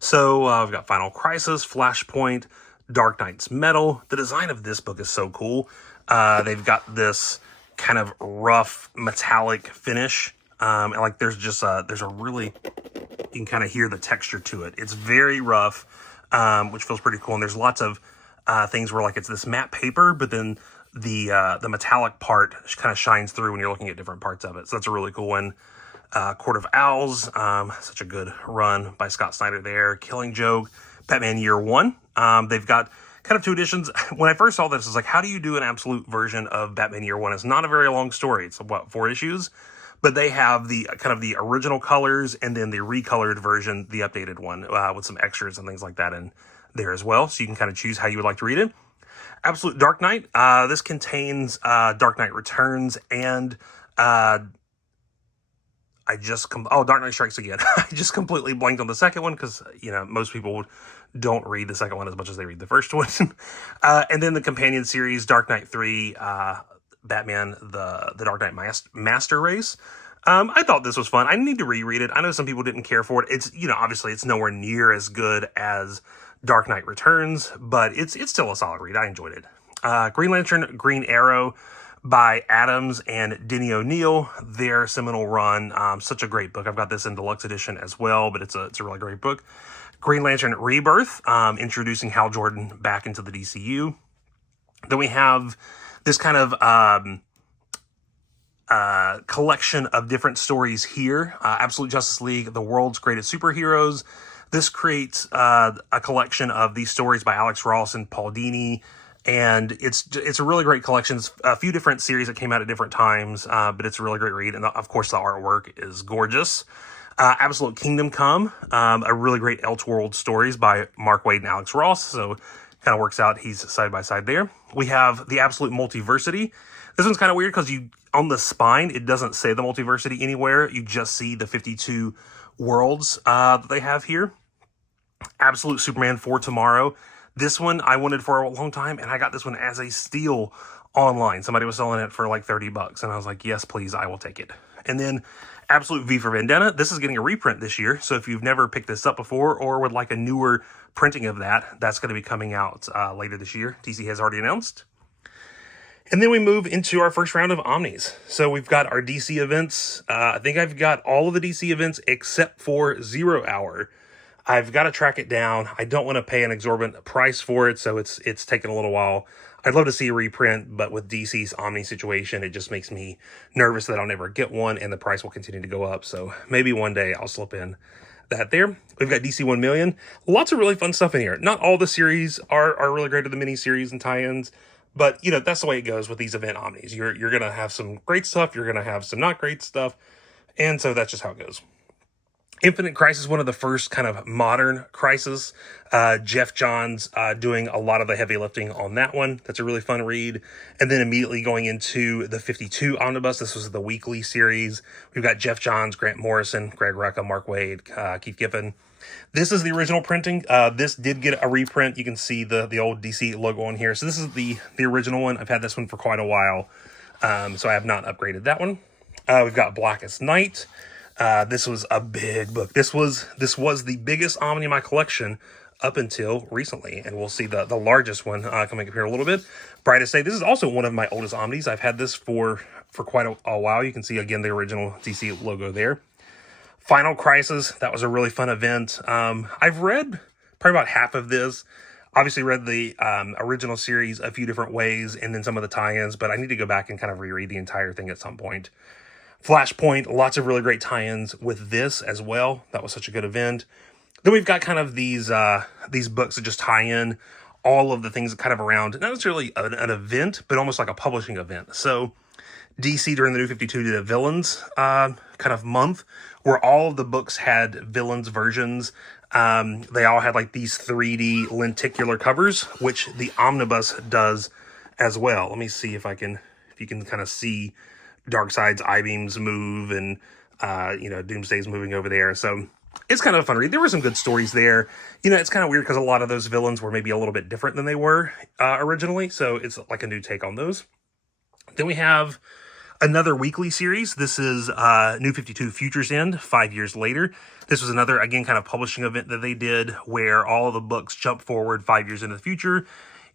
So I've got Final Crisis, Flashpoint, Dark Knight's Metal. The design of this book is so cool. They've got this kind of rough metallic finish. And like there's a really, you can kind of hear the texture to it. It's very rough, which feels pretty cool. And there's lots of things where like it's this matte paper, but then the metallic part kind of shines through when you're looking at different parts of it. So that's a really cool one. Court of Owls, such a good run by Scott Snyder there. Killing Joke, Batman Year One. They've got kind of two editions. When I first saw this, I was like, how do you do an absolute version of Batman Year One? It's not a very long story. It's what, 4 issues? But they have the kind of the original colors and then the recolored version, the updated one, with some extras and things like that in there as well. So you can kind of choose how you would like to read it. Absolute Dark Knight. This contains Dark Knight Returns and Dark Knight Strikes Again. I just completely blanked on the second one because, most people don't read the second one as much as they read the first one. And then the companion series, Dark Knight 3, Batman, the Dark Knight Master Race. I thought this was fun. I need to reread it. I know some people didn't care for it. It's, obviously it's nowhere near as good as Dark Knight Returns, but it's still a solid read. I enjoyed it. Green Lantern, Green Arrow by Adams and Denny O'Neil, their seminal run. Such a great book. I've got this in deluxe edition as well, but it's a really great book. Green Lantern Rebirth, introducing Hal Jordan back into the DCU. Then we have this kind of collection of different stories here. Absolute Justice League, the world's greatest superheroes. This creates a collection of these stories by Alex Ross and Paul Dini. And it's a really great collection. It's a few different series that came out at different times, but it's a really great read. And of course, the artwork is gorgeous. Absolute Kingdom Come, a really great Elseworld stories by Mark Waid and Alex Ross. So kind of works out. He's side by side there. We have the Absolute Multiversity. This one's kind of weird because on the spine, it doesn't say the multiversity anywhere. You just see the 52 worlds that they have here. Absolute Superman for Tomorrow. This one I wanted for a long time, and I got this one as a steal online. Somebody was selling it for like $30, and I was like, yes, please, I will take it. And then Absolute V for Vendetta. This is getting a reprint this year, so if you've never picked this up before or would like a newer printing of that, that's going to be coming out later this year. DC has already announced. And then we move into our first round of Omnis. So we've got our DC events. I think I've got all of the DC events except for 0 Hour. I've got to track it down. I don't want to pay an exorbitant price for it, so it's taken a little while. I'd love to see a reprint, but with DC's Omni situation, it just makes me nervous that I'll never get one, and the price will continue to go up. So maybe one day I'll slip in that there. We've got DC 1 Million. Lots of really fun stuff in here. Not all the series are really great, or the mini-series and tie-ins, but, that's the way it goes with these event Omnis. You're going to have some great stuff. You're going to have some not great stuff, and so that's just how it goes. Infinite Crisis, one of the first kind of modern Crisis. Jeff Johns doing a lot of the heavy lifting on that one. That's a really fun read. And then immediately going into the 52 Omnibus. This was the weekly series. We've got Jeff Johns, Grant Morrison, Greg Rucka, Mark Waid, Keith Giffen. This is the original printing. This did get a reprint. You can see the old DC logo on here. So this is the original one. I've had this one for quite a while, so I have not upgraded that one. We've got Blackest Night. This was a big book. This was the biggest Omni in my collection up until recently, and we'll see the largest one coming up here in a little bit. Brightest Day. This is also one of my oldest Omnis. I've had this for quite a while. You can see again the original DC logo there. Final Crisis. That was a really fun event. I've read probably about half of this. Obviously read the original series a few different ways, and then some of the tie-ins, but I need to go back and kind of reread the entire thing at some point. Flashpoint, lots of really great tie-ins with this as well. That was such a good event. Then we've got kind of these books that just tie in all of the things kind of around, not necessarily an event, but almost like a publishing event. So DC during the New 52 did a villains kind of month where all of the books had villains versions. They all had like these 3D lenticular covers, which the Omnibus does as well. Let me see if you can kind of see Darkseid's I-beams move and, Doomsday's moving over there. So it's kind of a fun read. There were some good stories there. It's kind of weird because a lot of those villains were maybe a little bit different than they were originally. So it's like a new take on those. Then we have another weekly series. This is New 52 Futures End, 5 years later. This was another, again, kind of publishing event that they did where all of the books jump forward 5 years into the future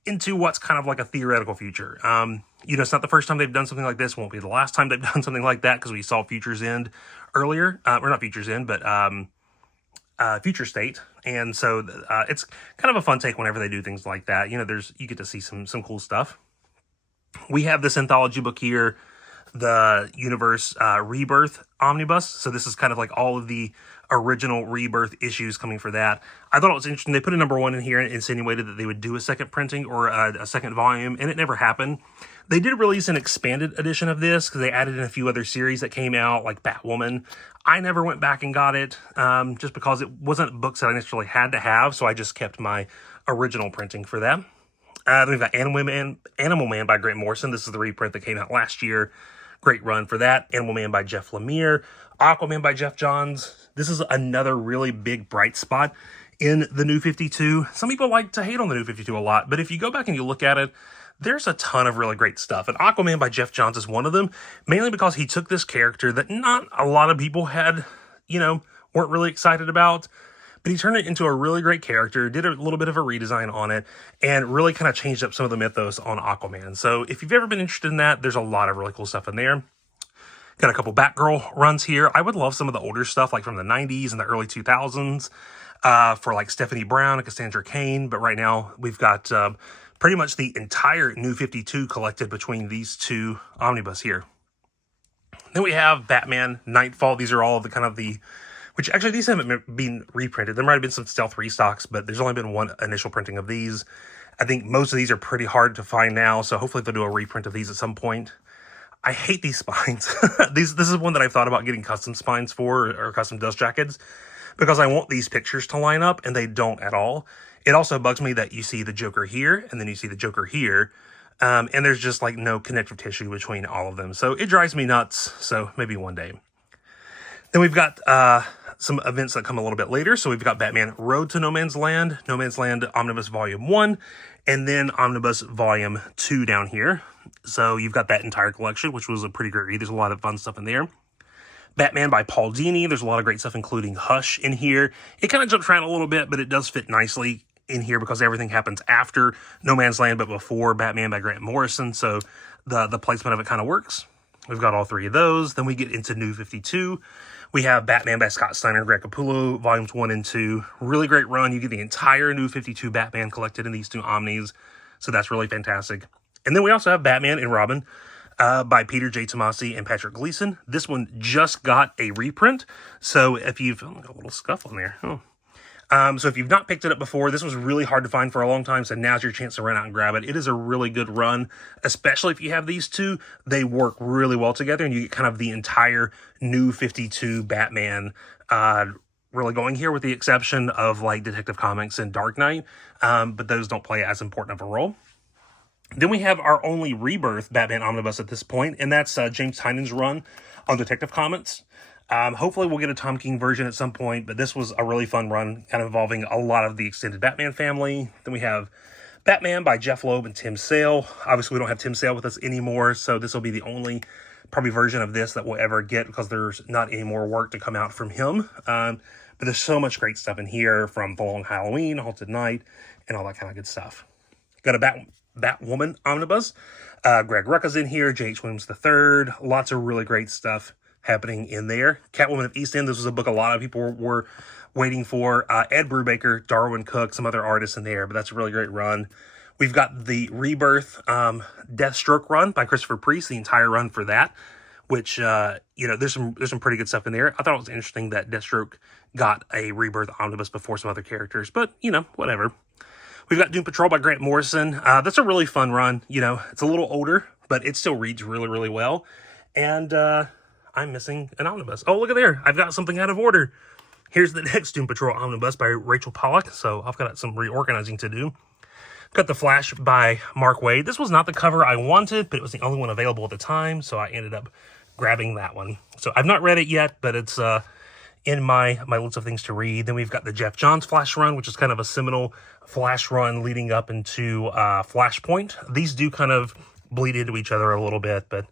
into what's kind of like a theoretical future. It's not the first time they've done something like this. Won't be the last time they've done something like that because we saw Futures End earlier. Or not Futures End, but Future State. And so it's kind of a fun take whenever they do things like that. You get to see some cool stuff. We have this anthology book here, the Universe Rebirth Omnibus. So this is kind of like all of the original Rebirth issues coming for that. I thought it was interesting. They put a number 1 in here and insinuated that they would do a second printing or a second volume, and it never happened. They did release an expanded edition of this because they added in a few other series that came out, like Batwoman. I never went back and got it just because it wasn't books that I necessarily had to have, so I just kept my original printing for that. Then we've got Animal Man by Grant Morrison. This is the reprint that came out last year. Great run for that. Animal Man by Jeff Lemire. Aquaman by Jeff Johns. This is another really big bright spot in the New 52. Some people like to hate on the New 52 a lot, but if you go back and you look at it, there's a ton of really great stuff. And Aquaman by Jeff Johns is one of them, mainly because he took this character that not a lot of people had, weren't really excited about, but he turned it into a really great character, did a little bit of a redesign on it, and really kind of changed up some of the mythos on Aquaman. So if you've ever been interested in that, there's a lot of really cool stuff in there. Got a couple Batgirl runs here. I would love some of the older stuff, like from the 90s and the early 2000s, for like Stephanie Brown and Cassandra Cain. But right now, we've got pretty much the entire New 52 collected between these two omnibus here. Then we have Batman Nightfall. These are all of which actually these haven't been reprinted. There might have been some stealth restocks, but there's only been one initial printing of these. I think most of these are pretty hard to find now, so hopefully they'll do a reprint of these at some point. I hate these spines. This is one that I've thought about getting custom spines for, or custom dust jackets, because I want these pictures to line up, and they don't at all. It also bugs me that you see the Joker here, and then you see the Joker here, and there's just like no connective tissue between all of them. So it drives me nuts, so maybe one day. Then we've got some events that come a little bit later. So we've got Batman Road to No Man's Land Omnibus Volume 1, and then Omnibus Volume 2 down here. So you've got that entire collection, which was a pretty great read. There's a lot of fun stuff in there. Batman by Paul Dini. There's a lot of great stuff, including Hush in here. It kind of jumps around a little bit, but it does fit nicely in here because everything happens after No Man's Land, but before Batman by Grant Morrison. So the placement of it kind of works. We've got all three of those. Then we get into New 52. We have Batman by Scott Steiner and Greg Capullo, Volumes 1 and 2. Really great run. You get the entire New 52 Batman collected in these two Omnis. So that's really fantastic. And then we also have Batman and Robin by Peter J. Tomasi and Patrick Gleason. This one just got a reprint. So if you've... got a little scuff on there. So if you've not picked it up before, this was really hard to find for a long time, so now's your chance to run out and grab it. It is a really good run, especially if you have these two. They work really well together, and you get kind of the entire New 52 Batman really going here, with the exception of like Detective Comics and Dark Knight, but those don't play as important of a role. Then we have our only Rebirth Batman Omnibus at this point, and that's James Tynion's run on Detective Comics. Hopefully we'll get a Tom King version at some point, but this was a really fun run, kind of involving a lot of the extended Batman family. Then we have Batman by Jeff Loeb and Tim Sale. Obviously, we don't have Tim Sale with us anymore, so this will be the only probably version of this that we'll ever get, because there's not any more work to come out from him. But there's so much great stuff in here, from The Long Halloween, Haunted Night, and all that kind of good stuff. Got a Batwoman Omnibus. Greg Rucka's in here, J.H. Williams III. Lots of really great stuff happening in there. Catwoman of East End. This was a book a lot of people were waiting for. Ed Brubaker, Darwin Cook, some other artists in there, but that's a really great run. We've got the Rebirth Deathstroke run by Christopher Priest, the entire run for that. which, you know, there's some pretty good stuff in there. I thought it was interesting that Deathstroke got a Rebirth Omnibus before some other characters, but, you know, whatever. We've got Doom Patrol by Grant Morrison. That's a really fun run. You know, it's a little older, but it still reads really, really well. And I'm missing an omnibus. Oh, look at there. I've got something out of order. Here's the next Doom Patrol omnibus by Rachel Pollack. So I've got some reorganizing to do. Got The Flash by Mark Waid. This was not the cover I wanted, but it was the only one available at the time, so I ended up grabbing that one. So I've not read it yet, but it's in my list of things to read. Then we've got the Jeff Johns Flash run, which is kind of a seminal Flash run leading up into Flashpoint. These do kind of bleed into each other a little bit, but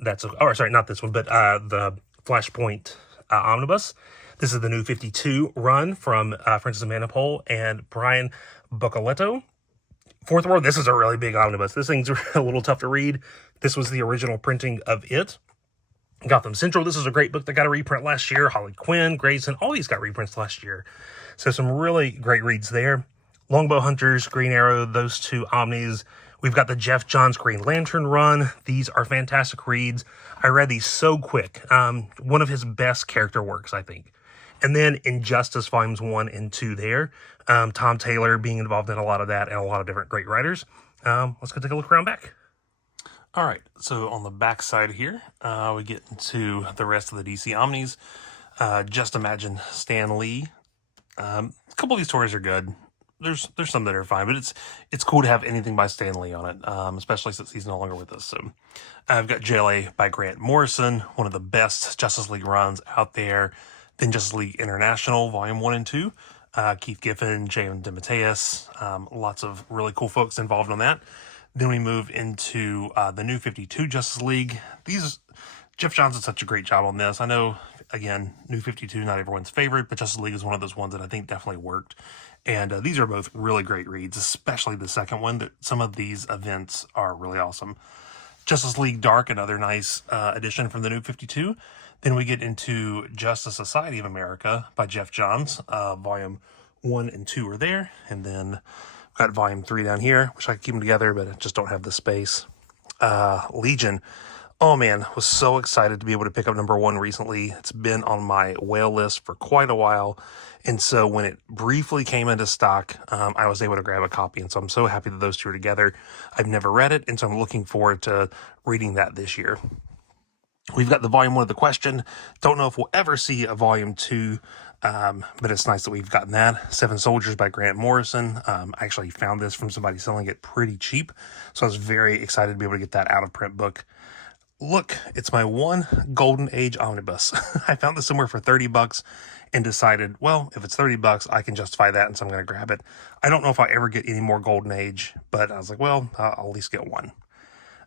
that's... Oh, sorry, not this one, but the Flashpoint omnibus. This is the New 52 run from Francis Manapul and Brian Boccoletto. Fourth World, this is a really big omnibus. This thing's a little tough to read. This was the original printing of it. Gotham Central, this is a great book that got a reprint last year. Harley Quinn, Grayson, all these got reprints last year. So some really great reads there. Longbow Hunters, Green Arrow, those two omnis. We've got the Jeff Johns Green Lantern run. These are fantastic reads. I read these so quick. One of his best character works, I think. And then Injustice Volumes 1 and 2 there. Tom Taylor being involved in a lot of that and a lot of different great writers. Let's go take a look around back. All right, so on the back side here, we get into the rest of the DC Omnis. Just Imagine Stan Lee. A couple of these stories are good. There's some that are fine, but it's cool to have anything by Stan Lee on it, especially since he's no longer with us. So I've got JLA by Grant Morrison, one of the best Justice League runs out there. Then Justice League International, Volume 1 and 2. Keith Giffen, J.M. DeMatteis, lots of really cool folks involved on that. Then we move into the New 52 Justice League. Jeff Johns did such a great job on this. I know, again, New 52, not everyone's favorite, but Justice League is one of those ones that I think definitely worked. And these are both really great reads, especially the second one. Some of these events are really awesome. Justice League Dark, another nice addition from the New 52. Then we get into Justice Society of America by Jeff Johns. Volume 1 and 2 are there. And then got Volume 3 down here. Wish I could keep them together, but I just don't have the space. Legion. Oh, man. Was so excited to be able to pick up number 1 recently. It's been on my whale list for quite a while. And so when it briefly came into stock, I was able to grab a copy. And so I'm so happy that those two are together. I've never read it, and so I'm looking forward to reading that this year. We've got the Volume 1 of The Question. Don't know if we'll ever see a Volume 2, but it's nice that we've gotten that. Seven Soldiers by Grant Morrison. I actually found this from somebody selling it pretty cheap, so I was very excited to be able to get that out-of-print book. Look, it's my one Golden Age omnibus. I found this somewhere for $30 and decided, well, if it's $30, I can justify that, and so I'm going to grab it. I don't know if I ever get any more Golden Age, but I was like, well, I'll at least get one.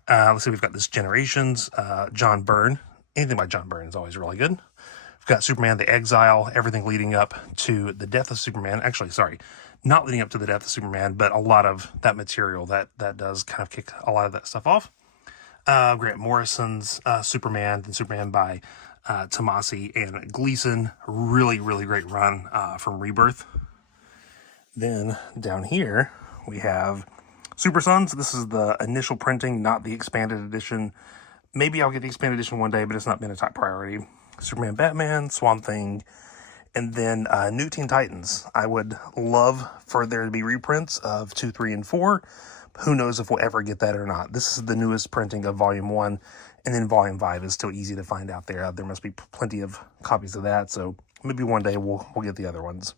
Let's see, we've got this Generations, John Byrne. Anything by John Byrne is always really good. We've got Superman the Exile, everything leading up to the death of Superman. Actually, sorry, not leading up to the death of Superman, but a lot of that material that does kind of kick a lot of that stuff off. Grant Morrison's Superman, and Superman by Tomasi and Gleason. Really, really great run from Rebirth. Then down here, we have Super Sons. This is the initial printing, not the expanded edition. Maybe I'll get the expanded edition one day, but it's not been a top priority. Superman, Batman, Swamp Thing, and then New Teen Titans. I would love for there to be reprints of 2, 3, and 4. Who knows if we'll ever get that or not. This is the newest printing of Volume 1, and then Volume 5 is still easy to find out there. There must be plenty of copies of that, so maybe one day we'll get the other ones.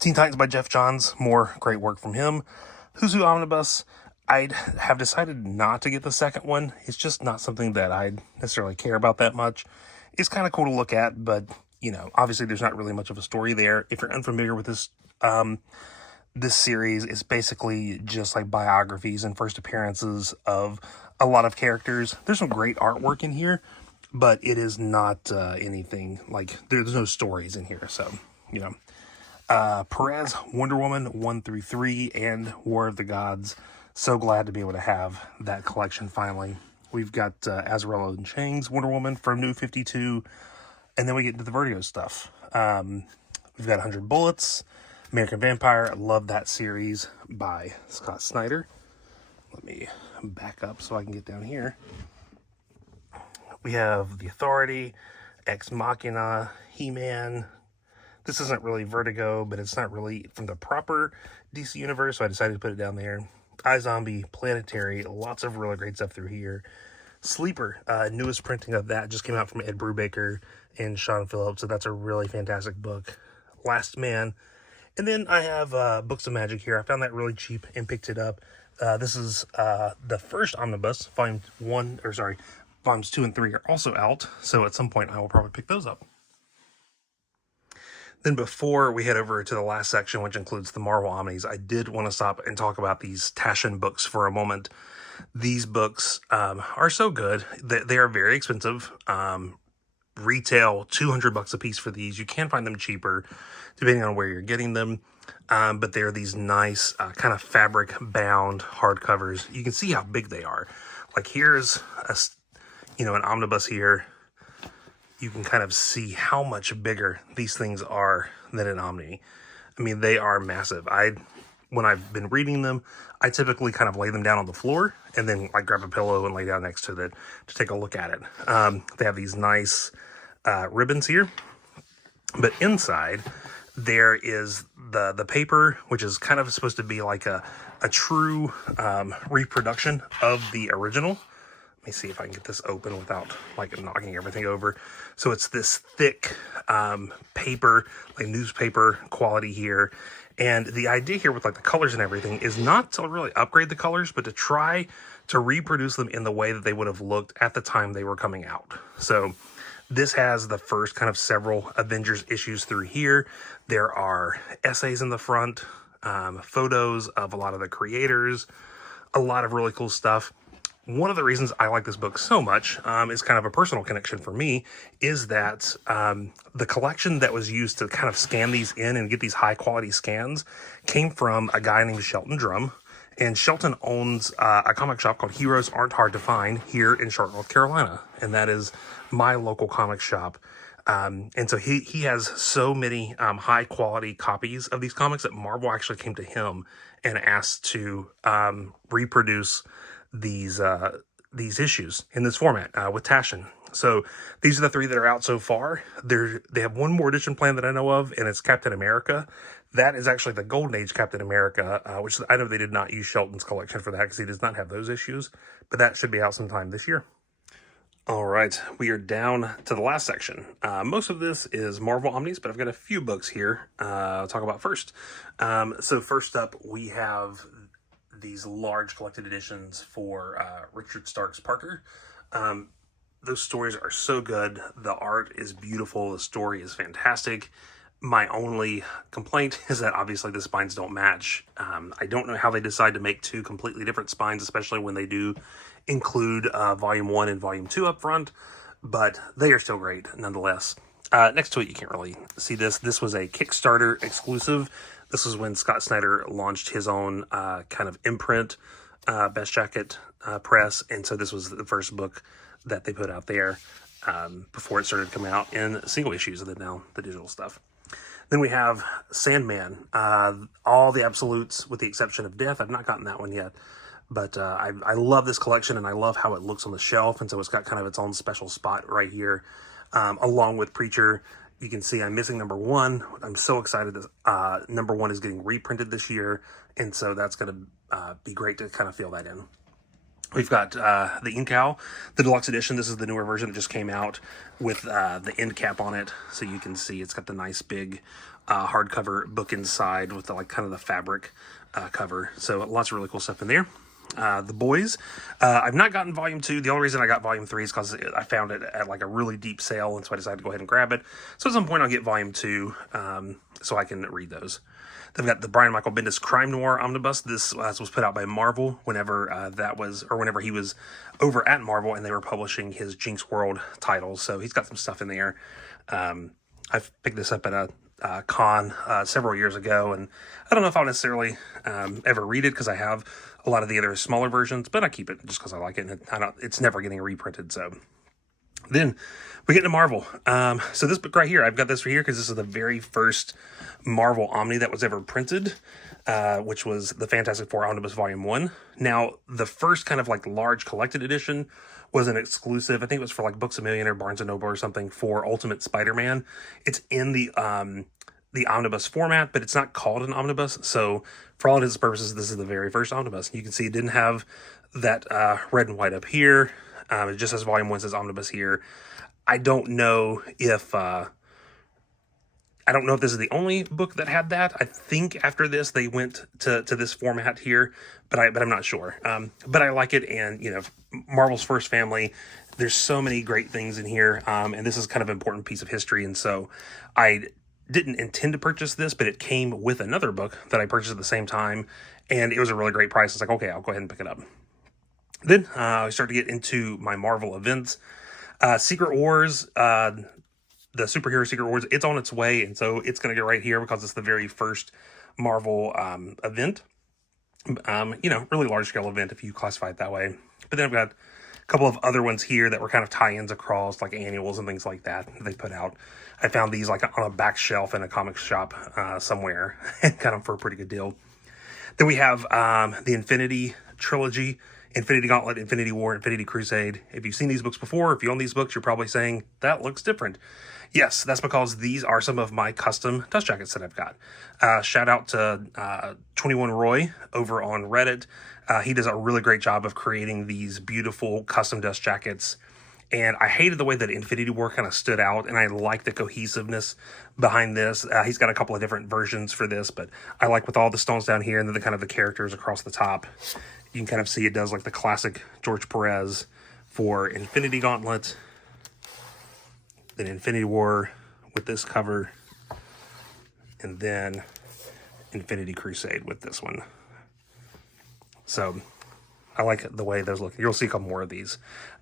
Teen Titans by Jeff Johns. More great work from him. Who's Who Omnibus. I'd have decided not to get the second one. It's just not something that I necessarily care about that much. It's kind of cool to look at, but, you know, obviously there's not really much of a story there. If you're unfamiliar with this this series, is basically just like biographies and first appearances of a lot of characters. There's some great artwork in here, but it is not anything like, there's no stories in here. So, you know, Perez, Wonder Woman 1 through 3, and War of the Gods. So glad to be able to have that collection finally. We've got Azarello and Chang's Wonder Woman from New 52, and then we get into the Vertigo stuff. We've got 100 Bullets, American Vampire. I love that series by Scott Snyder. Let me back up so I can get down here. We have The Authority, Ex Machina, He-Man. This isn't really Vertigo, but it's not really from the proper DC universe, so I decided to put it down there. iZombie, Planetary, lots of really great stuff through here. Sleeper, newest printing of that just came out from Ed Brubaker and Sean Phillips, so that's a really fantastic book. Last Man. And then I have Books of Magic here. I found that really cheap and picked it up. This is the first Omnibus. Volumes 2 and 3 are also out, so at some point I will probably pick those up. Then before we head over to the last section, which includes the Marvel Omnis, I did want to stop and talk about these Tashen books for a moment. These books are so good. They are very expensive. Retail $200 a piece for these. You can find them cheaper depending on where you're getting them. But they're these nice kind of fabric bound hardcovers. You can see how big they are. Like here's an omnibus here. You can kind of see how much bigger these things are than an Omni. I mean, they are massive. When I've been reading them, I typically kind of lay them down on the floor and then like grab a pillow and lay down next to it to take a look at it. They have these nice ribbons here, but inside there is the paper, which is kind of supposed to be like a true reproduction of the original. Let me see if I can get this open without like knocking everything over. So it's this thick paper, like newspaper quality here. And the idea here with like the colors and everything is not to really upgrade the colors, but to try to reproduce them in the way that they would have looked at the time they were coming out. So this has the first kind of several Avengers issues through here. There are essays in the front, photos of a lot of the creators, a lot of really cool stuff. One of the reasons I like this book so much is kind of a personal connection for me, is that the collection that was used to kind of scan these in and get these high quality scans came from a guy named Shelton Drum. And Shelton owns a comic shop called Heroes Aren't Hard to Find here in Charlotte, North Carolina. And that is my local comic shop. And so he has so many high quality copies of these comics that Marvel actually came to him and asked to reproduce these issues in this format with Tashen. So these are the 3 that are out so far. They have one more edition planned that I know of, and it's Captain America. That is actually the Golden Age Captain America, which I know they did not use Shelton's collection for that because he does not have those issues, but that should be out sometime this year. All right, we are down to the last section. Most of this is Marvel Omnis, but I've got a few books here I'll talk about first. So first up, we have these large collected editions for Richard Stark's Parker. Those stories are so good. The art is beautiful. The story is fantastic. My only complaint is that obviously the spines don't match. I don't know how they decide to make 2 completely different spines, especially when they do include Volume 1 and Volume 2 up front, but they are still great nonetheless. Next to it, you can't really see this. This was a Kickstarter exclusive. This was when Scott Snyder launched his own kind of imprint, Best Jacket press, and so this was the first book that they put out there before it started coming out in single issues, and then now the digital stuff. Then we have Sandman, all the absolutes with the exception of Death. I've not gotten that one yet, but I love this collection, and I love how it looks on the shelf, and so it's got kind of its own special spot right here, along with Preacher. You can see I'm missing number 1. I'm so excited that number 1 is getting reprinted this year, and so that's going to be great to kind of feel that in. We've got the Incal, the Deluxe Edition. This is the newer version that just came out with the end cap on it. So you can see it's got the nice big hardcover book inside with the, like kind of the fabric cover. So lots of really cool stuff in there. The Boys. I've not gotten Volume 2. The only reason I got Volume 3 is because I found it at like a really deep sale, and so I decided to go ahead and grab it. So at some point I'll get Volume 2 so I can read those. They've got the Brian Michael Bendis Crime Noir Omnibus. This was put out by Marvel whenever whenever he was over at Marvel and they were publishing his Jinx World titles. So he's got some stuff in there. I've picked this up at a con several years ago, and I don't know if I'll necessarily ever read it because I have a lot of the other smaller versions, but I keep it just because I like it, and it's never getting reprinted. So then we get into Marvel. So this book right here, I've got this right here because this is the very first Marvel Omni that was ever printed. which was the Fantastic Four Omnibus Volume 1. Now, the first kind of like large collected edition was an exclusive. I think it was for like Books A Million or Barnes & Noble or something for Ultimate Spider-Man. It's in the omnibus format, but it's not called an omnibus. So for all intents and purposes, this is the very first omnibus. You can see it didn't have that red and white up here. It just says Volume 1, says omnibus here. I don't know if this is the only book that had that. I think after this they went to this format here, but I'm not sure. But I like it, and you know, Marvel's first family. There's so many great things in here, and this is kind of an important piece of history. And so I didn't intend to purchase this, but it came with another book that I purchased at the same time, and it was a really great price. It's like, okay, I'll go ahead and pick it up. Then I start to get into my Marvel events. Secret Wars, the superhero Secret Wars, it's on its way, and so it's going to go right here because it's the very first Marvel event. You know, really large-scale event if you classify it that way. But then I've got a couple of other ones here that were kind of tie-ins across, like annuals and things like that they put out. I found these like on a back shelf in a comic shop somewhere, and got them for a pretty good deal. Then we have the Infinity Trilogy, Infinity Gauntlet, Infinity War, Infinity Crusade. If you've seen these books before, if you own these books, you're probably saying, that looks different. Yes, that's because these are some of my custom dust jackets that I've got. Shout out to 21 Roy over on Reddit. He does a really great job of creating these beautiful custom dust jackets. And I hated the way that Infinity War kind of stood out, and I like the cohesiveness behind this. He's got a couple of different versions for this, but I like with all the stones down here and then the kind of the characters across the top. You can kind of see it does like the classic George Perez for Infinity Gauntlet, then Infinity War with this cover, and then Infinity Crusade with this one. So I like the way those look. You'll see a couple more of these.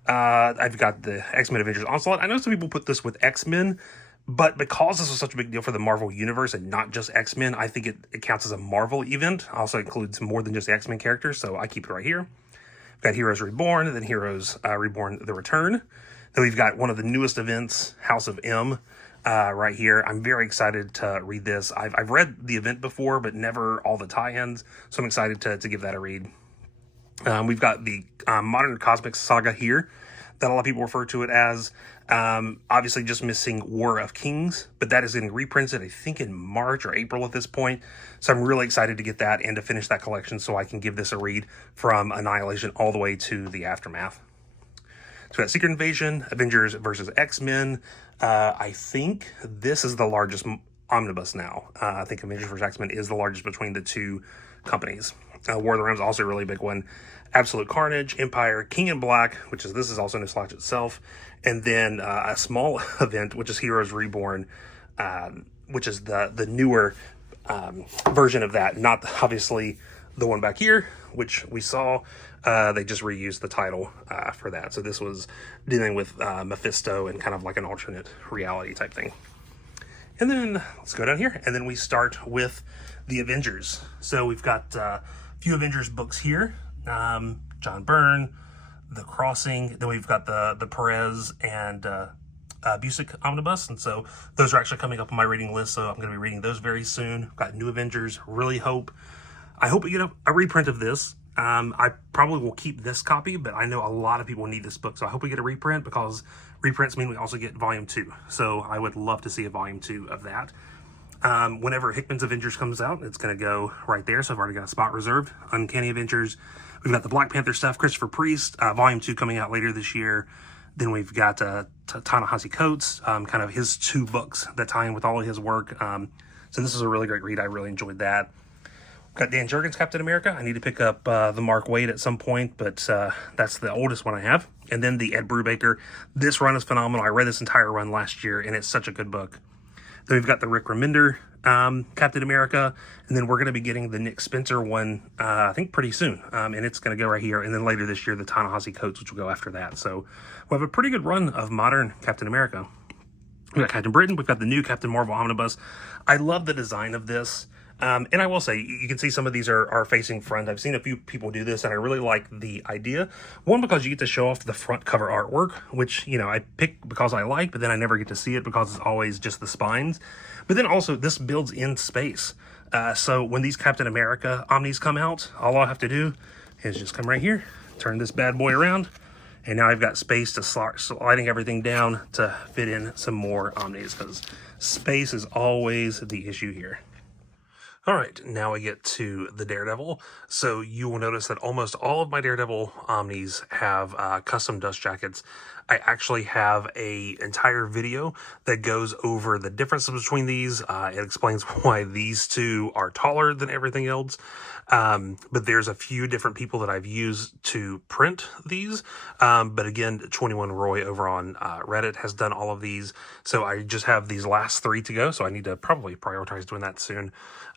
I've got the X-Men Avengers Onslaught. I know some people put this with X-Men, but because this was such a big deal for the Marvel Universe and not just X-Men, I think it counts as a Marvel event. Also includes more than just the X-Men characters, so I keep it right here. We've got Heroes Reborn, and then Heroes Reborn The Return. Then we've got one of the newest events, House of M, right here. I'm very excited to read this. I've read the event before, but never all the tie-ins, so I'm excited to give that a read. We've got the Modern Cosmic Saga here that a lot of people refer to it as. Obviously just missing War of Kings, but that is getting reprinted, I think, in March or April at this point. So I'm really excited to get that and to finish that collection so I can give this a read from Annihilation all the way to the Aftermath. So we got Secret Invasion, Avengers versus X-Men. I think this is the largest omnibus now. I think Avengers versus X-Men is the largest between the two companies. War of the Realms is also a really big one. Absolute Carnage, Empire, King in Black, this is also in a slot itself, and then a small event, which is Heroes Reborn, which is the newer version of that, not obviously the one back here, which we saw. They just reused the title for that. So this was dealing with Mephisto and kind of like an alternate reality type thing. And then let's go down here, and then we start with the Avengers. So we've got a few Avengers books here. John Byrne, The Crossing. Then we've got the Perez and Busick omnibus, and so those are actually coming up on my reading list. So I'm going to be reading those very soon. Got New Avengers. I hope we get a reprint of this. I probably will keep this copy, but I know a lot of people need this book, so I hope we get a reprint because reprints mean we also get volume 2. So I would love to see a volume 2 of that. Whenever Hickman's Avengers comes out, it's going to go right there. So I've already got a spot reserved. Uncanny Avengers. We've got the Black Panther stuff, Christopher Priest, volume 2 coming out later this year. Then we've got Ta-Nehisi Coates, kind of his 2 books that tie in with all of his work. So this is a really great read. I really enjoyed that. We've got Dan Jurgens' Captain America. I need to pick up the Mark Waid at some point, but that's the oldest one I have. And then the Ed Brubaker. This run is phenomenal. I read this entire run last year, and it's such a good book. Then we've got the Rick Remender Captain America, and then we're going to be getting the Nick Spencer one, I think, pretty soon. And it's going to go right here. And then later this year, the Ta-Nehisi Coates, which will go after that. So we'll have a pretty good run of modern Captain America. We've got Captain Britain. We've got the new Captain Marvel Omnibus. I love the design of this. And I will say, you can see some of these are facing front. I've seen a few people do this, and I really like the idea. One, because you get to show off the front cover artwork, which, you know, I pick because I like, but then I never get to see it because it's always just the spines. But then also, this builds in space. So when these Captain America Omnis come out, all I'll have to do is just come right here, turn this bad boy around, and now I've got space to start sliding everything down to fit in some more Omnis, because space is always the issue here. All right, now we get to the Daredevil. So you will notice that almost all of my Daredevil Omnis have custom dust jackets. I actually have a entire video that goes over the differences between these. It explains why these two are taller than everything else. But there's a few different people that I've used to print these. But again, 21 Roy over on Reddit has done all of these. So I just have these last 3 to go. So I need to probably prioritize doing that soon.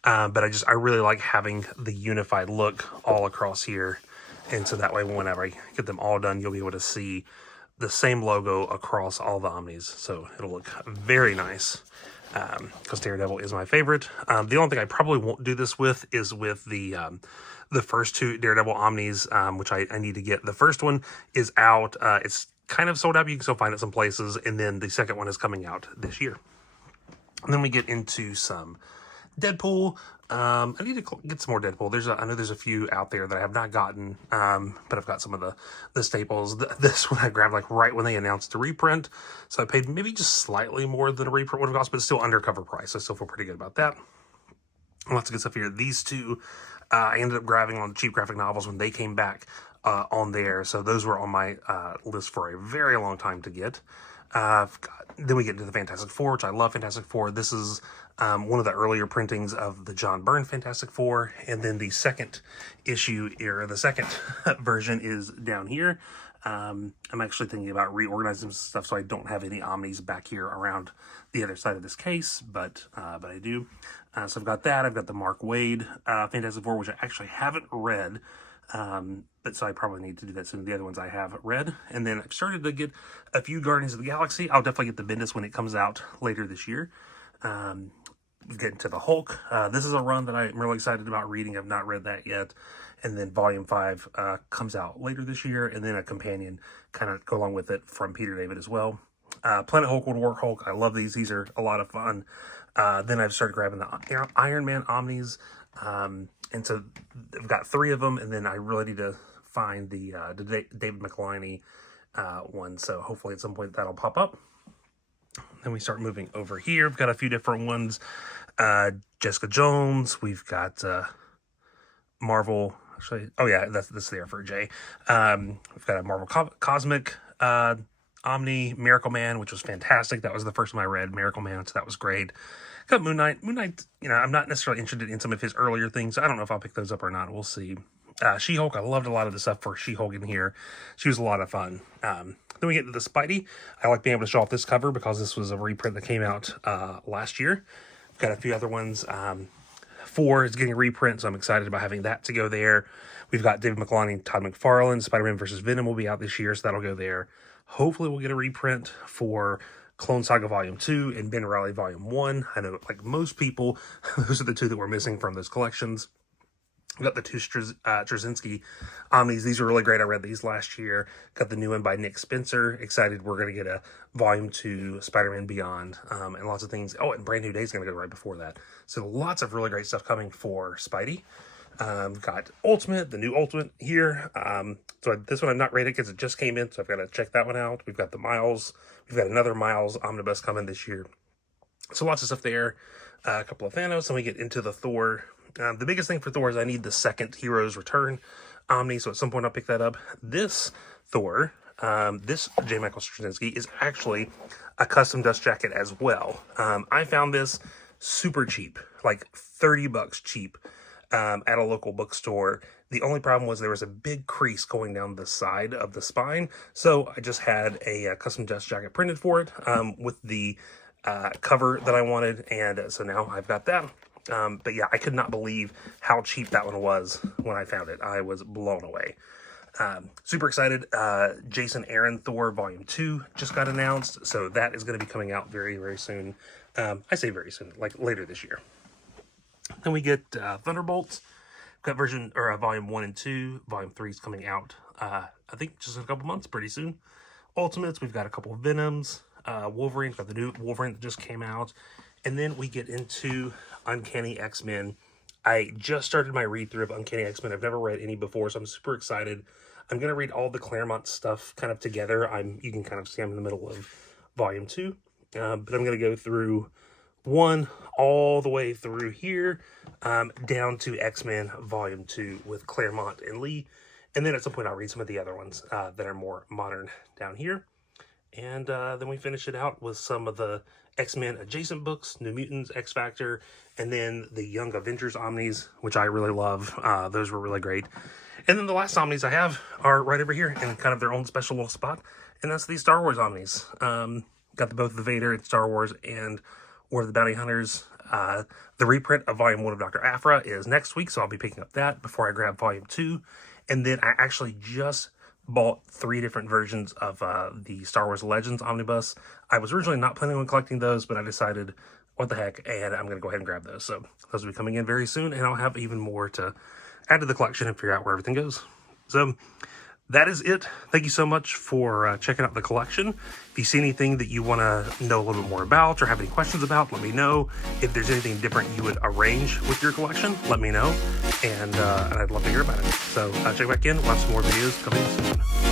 But I really like having the unified look all across here. And so that way, whenever I get them all done, you'll be able to see the same logo across all the Omnis. So it'll look very nice, because Daredevil is my favorite. The only thing I probably won't do this with is with the first 2 Daredevil Omnis, which I need to get. The first one is out. It's kind of sold out, but you can still find it some places. And then the second one is coming out this year. And then we get into some Deadpool. I need to get some more Deadpool. I know there's a few out there that I have not gotten, but I've got some of the staples. This one I grabbed like right when they announced the reprint, so I paid maybe just slightly more than a reprint would have cost, but it's still under cover price. I still feel pretty good about that. Lots of good stuff here. These two I ended up grabbing on the cheap graphic novels when they came back on there, so those were on my list for a very long time to get. Then we get into the Fantastic Four, which I love Fantastic Four. This is one of the earlier printings of the John Byrne Fantastic Four, and then the second issue, or the second version, is down here. I'm actually thinking about reorganizing some stuff so I don't have any Omnis back here around the other side of this case, but I do. So I've got that. I've got the Mark Waid Fantastic Four, which I actually haven't read. But so I probably need to do that soon. The other ones I have read. And then I've started to get a few Guardians of the Galaxy. I'll definitely get the Bendis when it comes out later this year. Getting to the Hulk. This is a run that I'm really excited about reading. I've not read that yet. And then Volume 5 comes out later this year. And then a companion kind of go along with it from Peter David as well. Planet Hulk, World War Hulk. I love these. These are a lot of fun. Then I've started grabbing the Iron Man Omnis. And so I've got 3 of them, and then I really need to find the David McElhinney one. So hopefully at some point that'll pop up. Then we start moving over here. We've got a few different ones. Jessica Jones. We've got Marvel. Actually, oh yeah, that's there for Jay. We've got a Marvel Cosmic Omni, Miracle Man, which was fantastic. That was the first one I read, Miracle Man, so that was great. Got Moon Knight. Moon Knight, I'm not necessarily interested in some of his earlier things. I don't know if I'll pick those up or not. We'll see. She-Hulk, I loved a lot of the stuff for She-Hulk in here. She was a lot of fun. Then we get to the Spidey. I like being able to show off this cover because this was a reprint that came out last year. Got a few other ones. 4 is getting a reprint, so I'm excited about having that to go there. We've got David McElhinney, Todd McFarlane. Spider-Man vs. Venom will be out this year, so that'll go there. Hopefully we'll get a reprint for Clone Saga Volume 2 and Ben Reilly Volume 1. I know, like most people, those are the 2 that were missing from those collections. We've got the 2 Straczynski Omnis. These are really great. I read these last year. Got the new one by Nick Spencer. Excited we're going to get a Volume 2 Spider-Man Beyond, and lots of things. Oh, and Brand New Day is going to go right before that. So lots of really great stuff coming for Spidey. Got Ultimate, the new Ultimate here. So this one I'm not rated because it just came in, so I've got to check that one out. We've got the Miles. We've got another Miles Omnibus coming this year. So lots of stuff there. A couple of Thanos, and we get into the Thor. The biggest thing for Thor is I need the second Heroes Return Omni, so at some point I'll pick that up. This Thor, this J. Michael Straczynski, is actually a custom dust jacket as well. I found this super cheap, like $30 cheap, at a local bookstore. The only problem was there was a big crease going down the side of the spine, so I just had a custom dust jacket printed for it with the cover that I wanted, and so now I've got that. But yeah, I could not believe how cheap that one was when I found it. I was blown away. Super excited. Jason Aaron Thor Volume 2 just got announced, so that is going to be coming out very, very soon. I say very soon, like later this year. Then we get Thunderbolts. Got Volume 1 and 2. Volume 3 is coming out, I think, just in a couple months, pretty soon. Ultimates, we've got a couple of Venoms. Wolverine, got the new Wolverine that just came out. And then we get into Uncanny X-Men. I just started my read-through of Uncanny X-Men. I've never read any before, so I'm super excited. I'm going to read all the Claremont stuff kind of together. You can kind of see I'm in the middle of Volume 2. But I'm going to go through 1 all the way through here, down to X-Men Volume 2 with Claremont and Lee. And then at some point I'll read some of the other ones that are more modern down here. And then we finish it out with some of the X-Men adjacent books, New Mutants, X-Factor, and then the Young Avengers Omnis, which I really love. Those were really great. And then the last Omnis I have are right over here in kind of their own special little spot, and that's the Star Wars Omnis. Got both the Vader and Star Wars and War of the Bounty Hunters. The reprint of Volume 1 of Dr. Aphra is next week, so I'll be picking up that before I grab Volume 2. And then I actually just bought 3 different versions of the Star Wars Legends Omnibus. I was originally not planning on collecting those, but I decided, what the heck, and I'm going to go ahead and grab those. So those will be coming in very soon, and I'll have even more to add to the collection and figure out where everything goes. So that is it. Thank you so much for checking out the collection. If you see anything that you want to know a little bit more about or have any questions about, let me know. If there's anything different you would arrange with your collection, let me know. And I'd love to hear about it. So check back in. We'll have some more videos coming soon.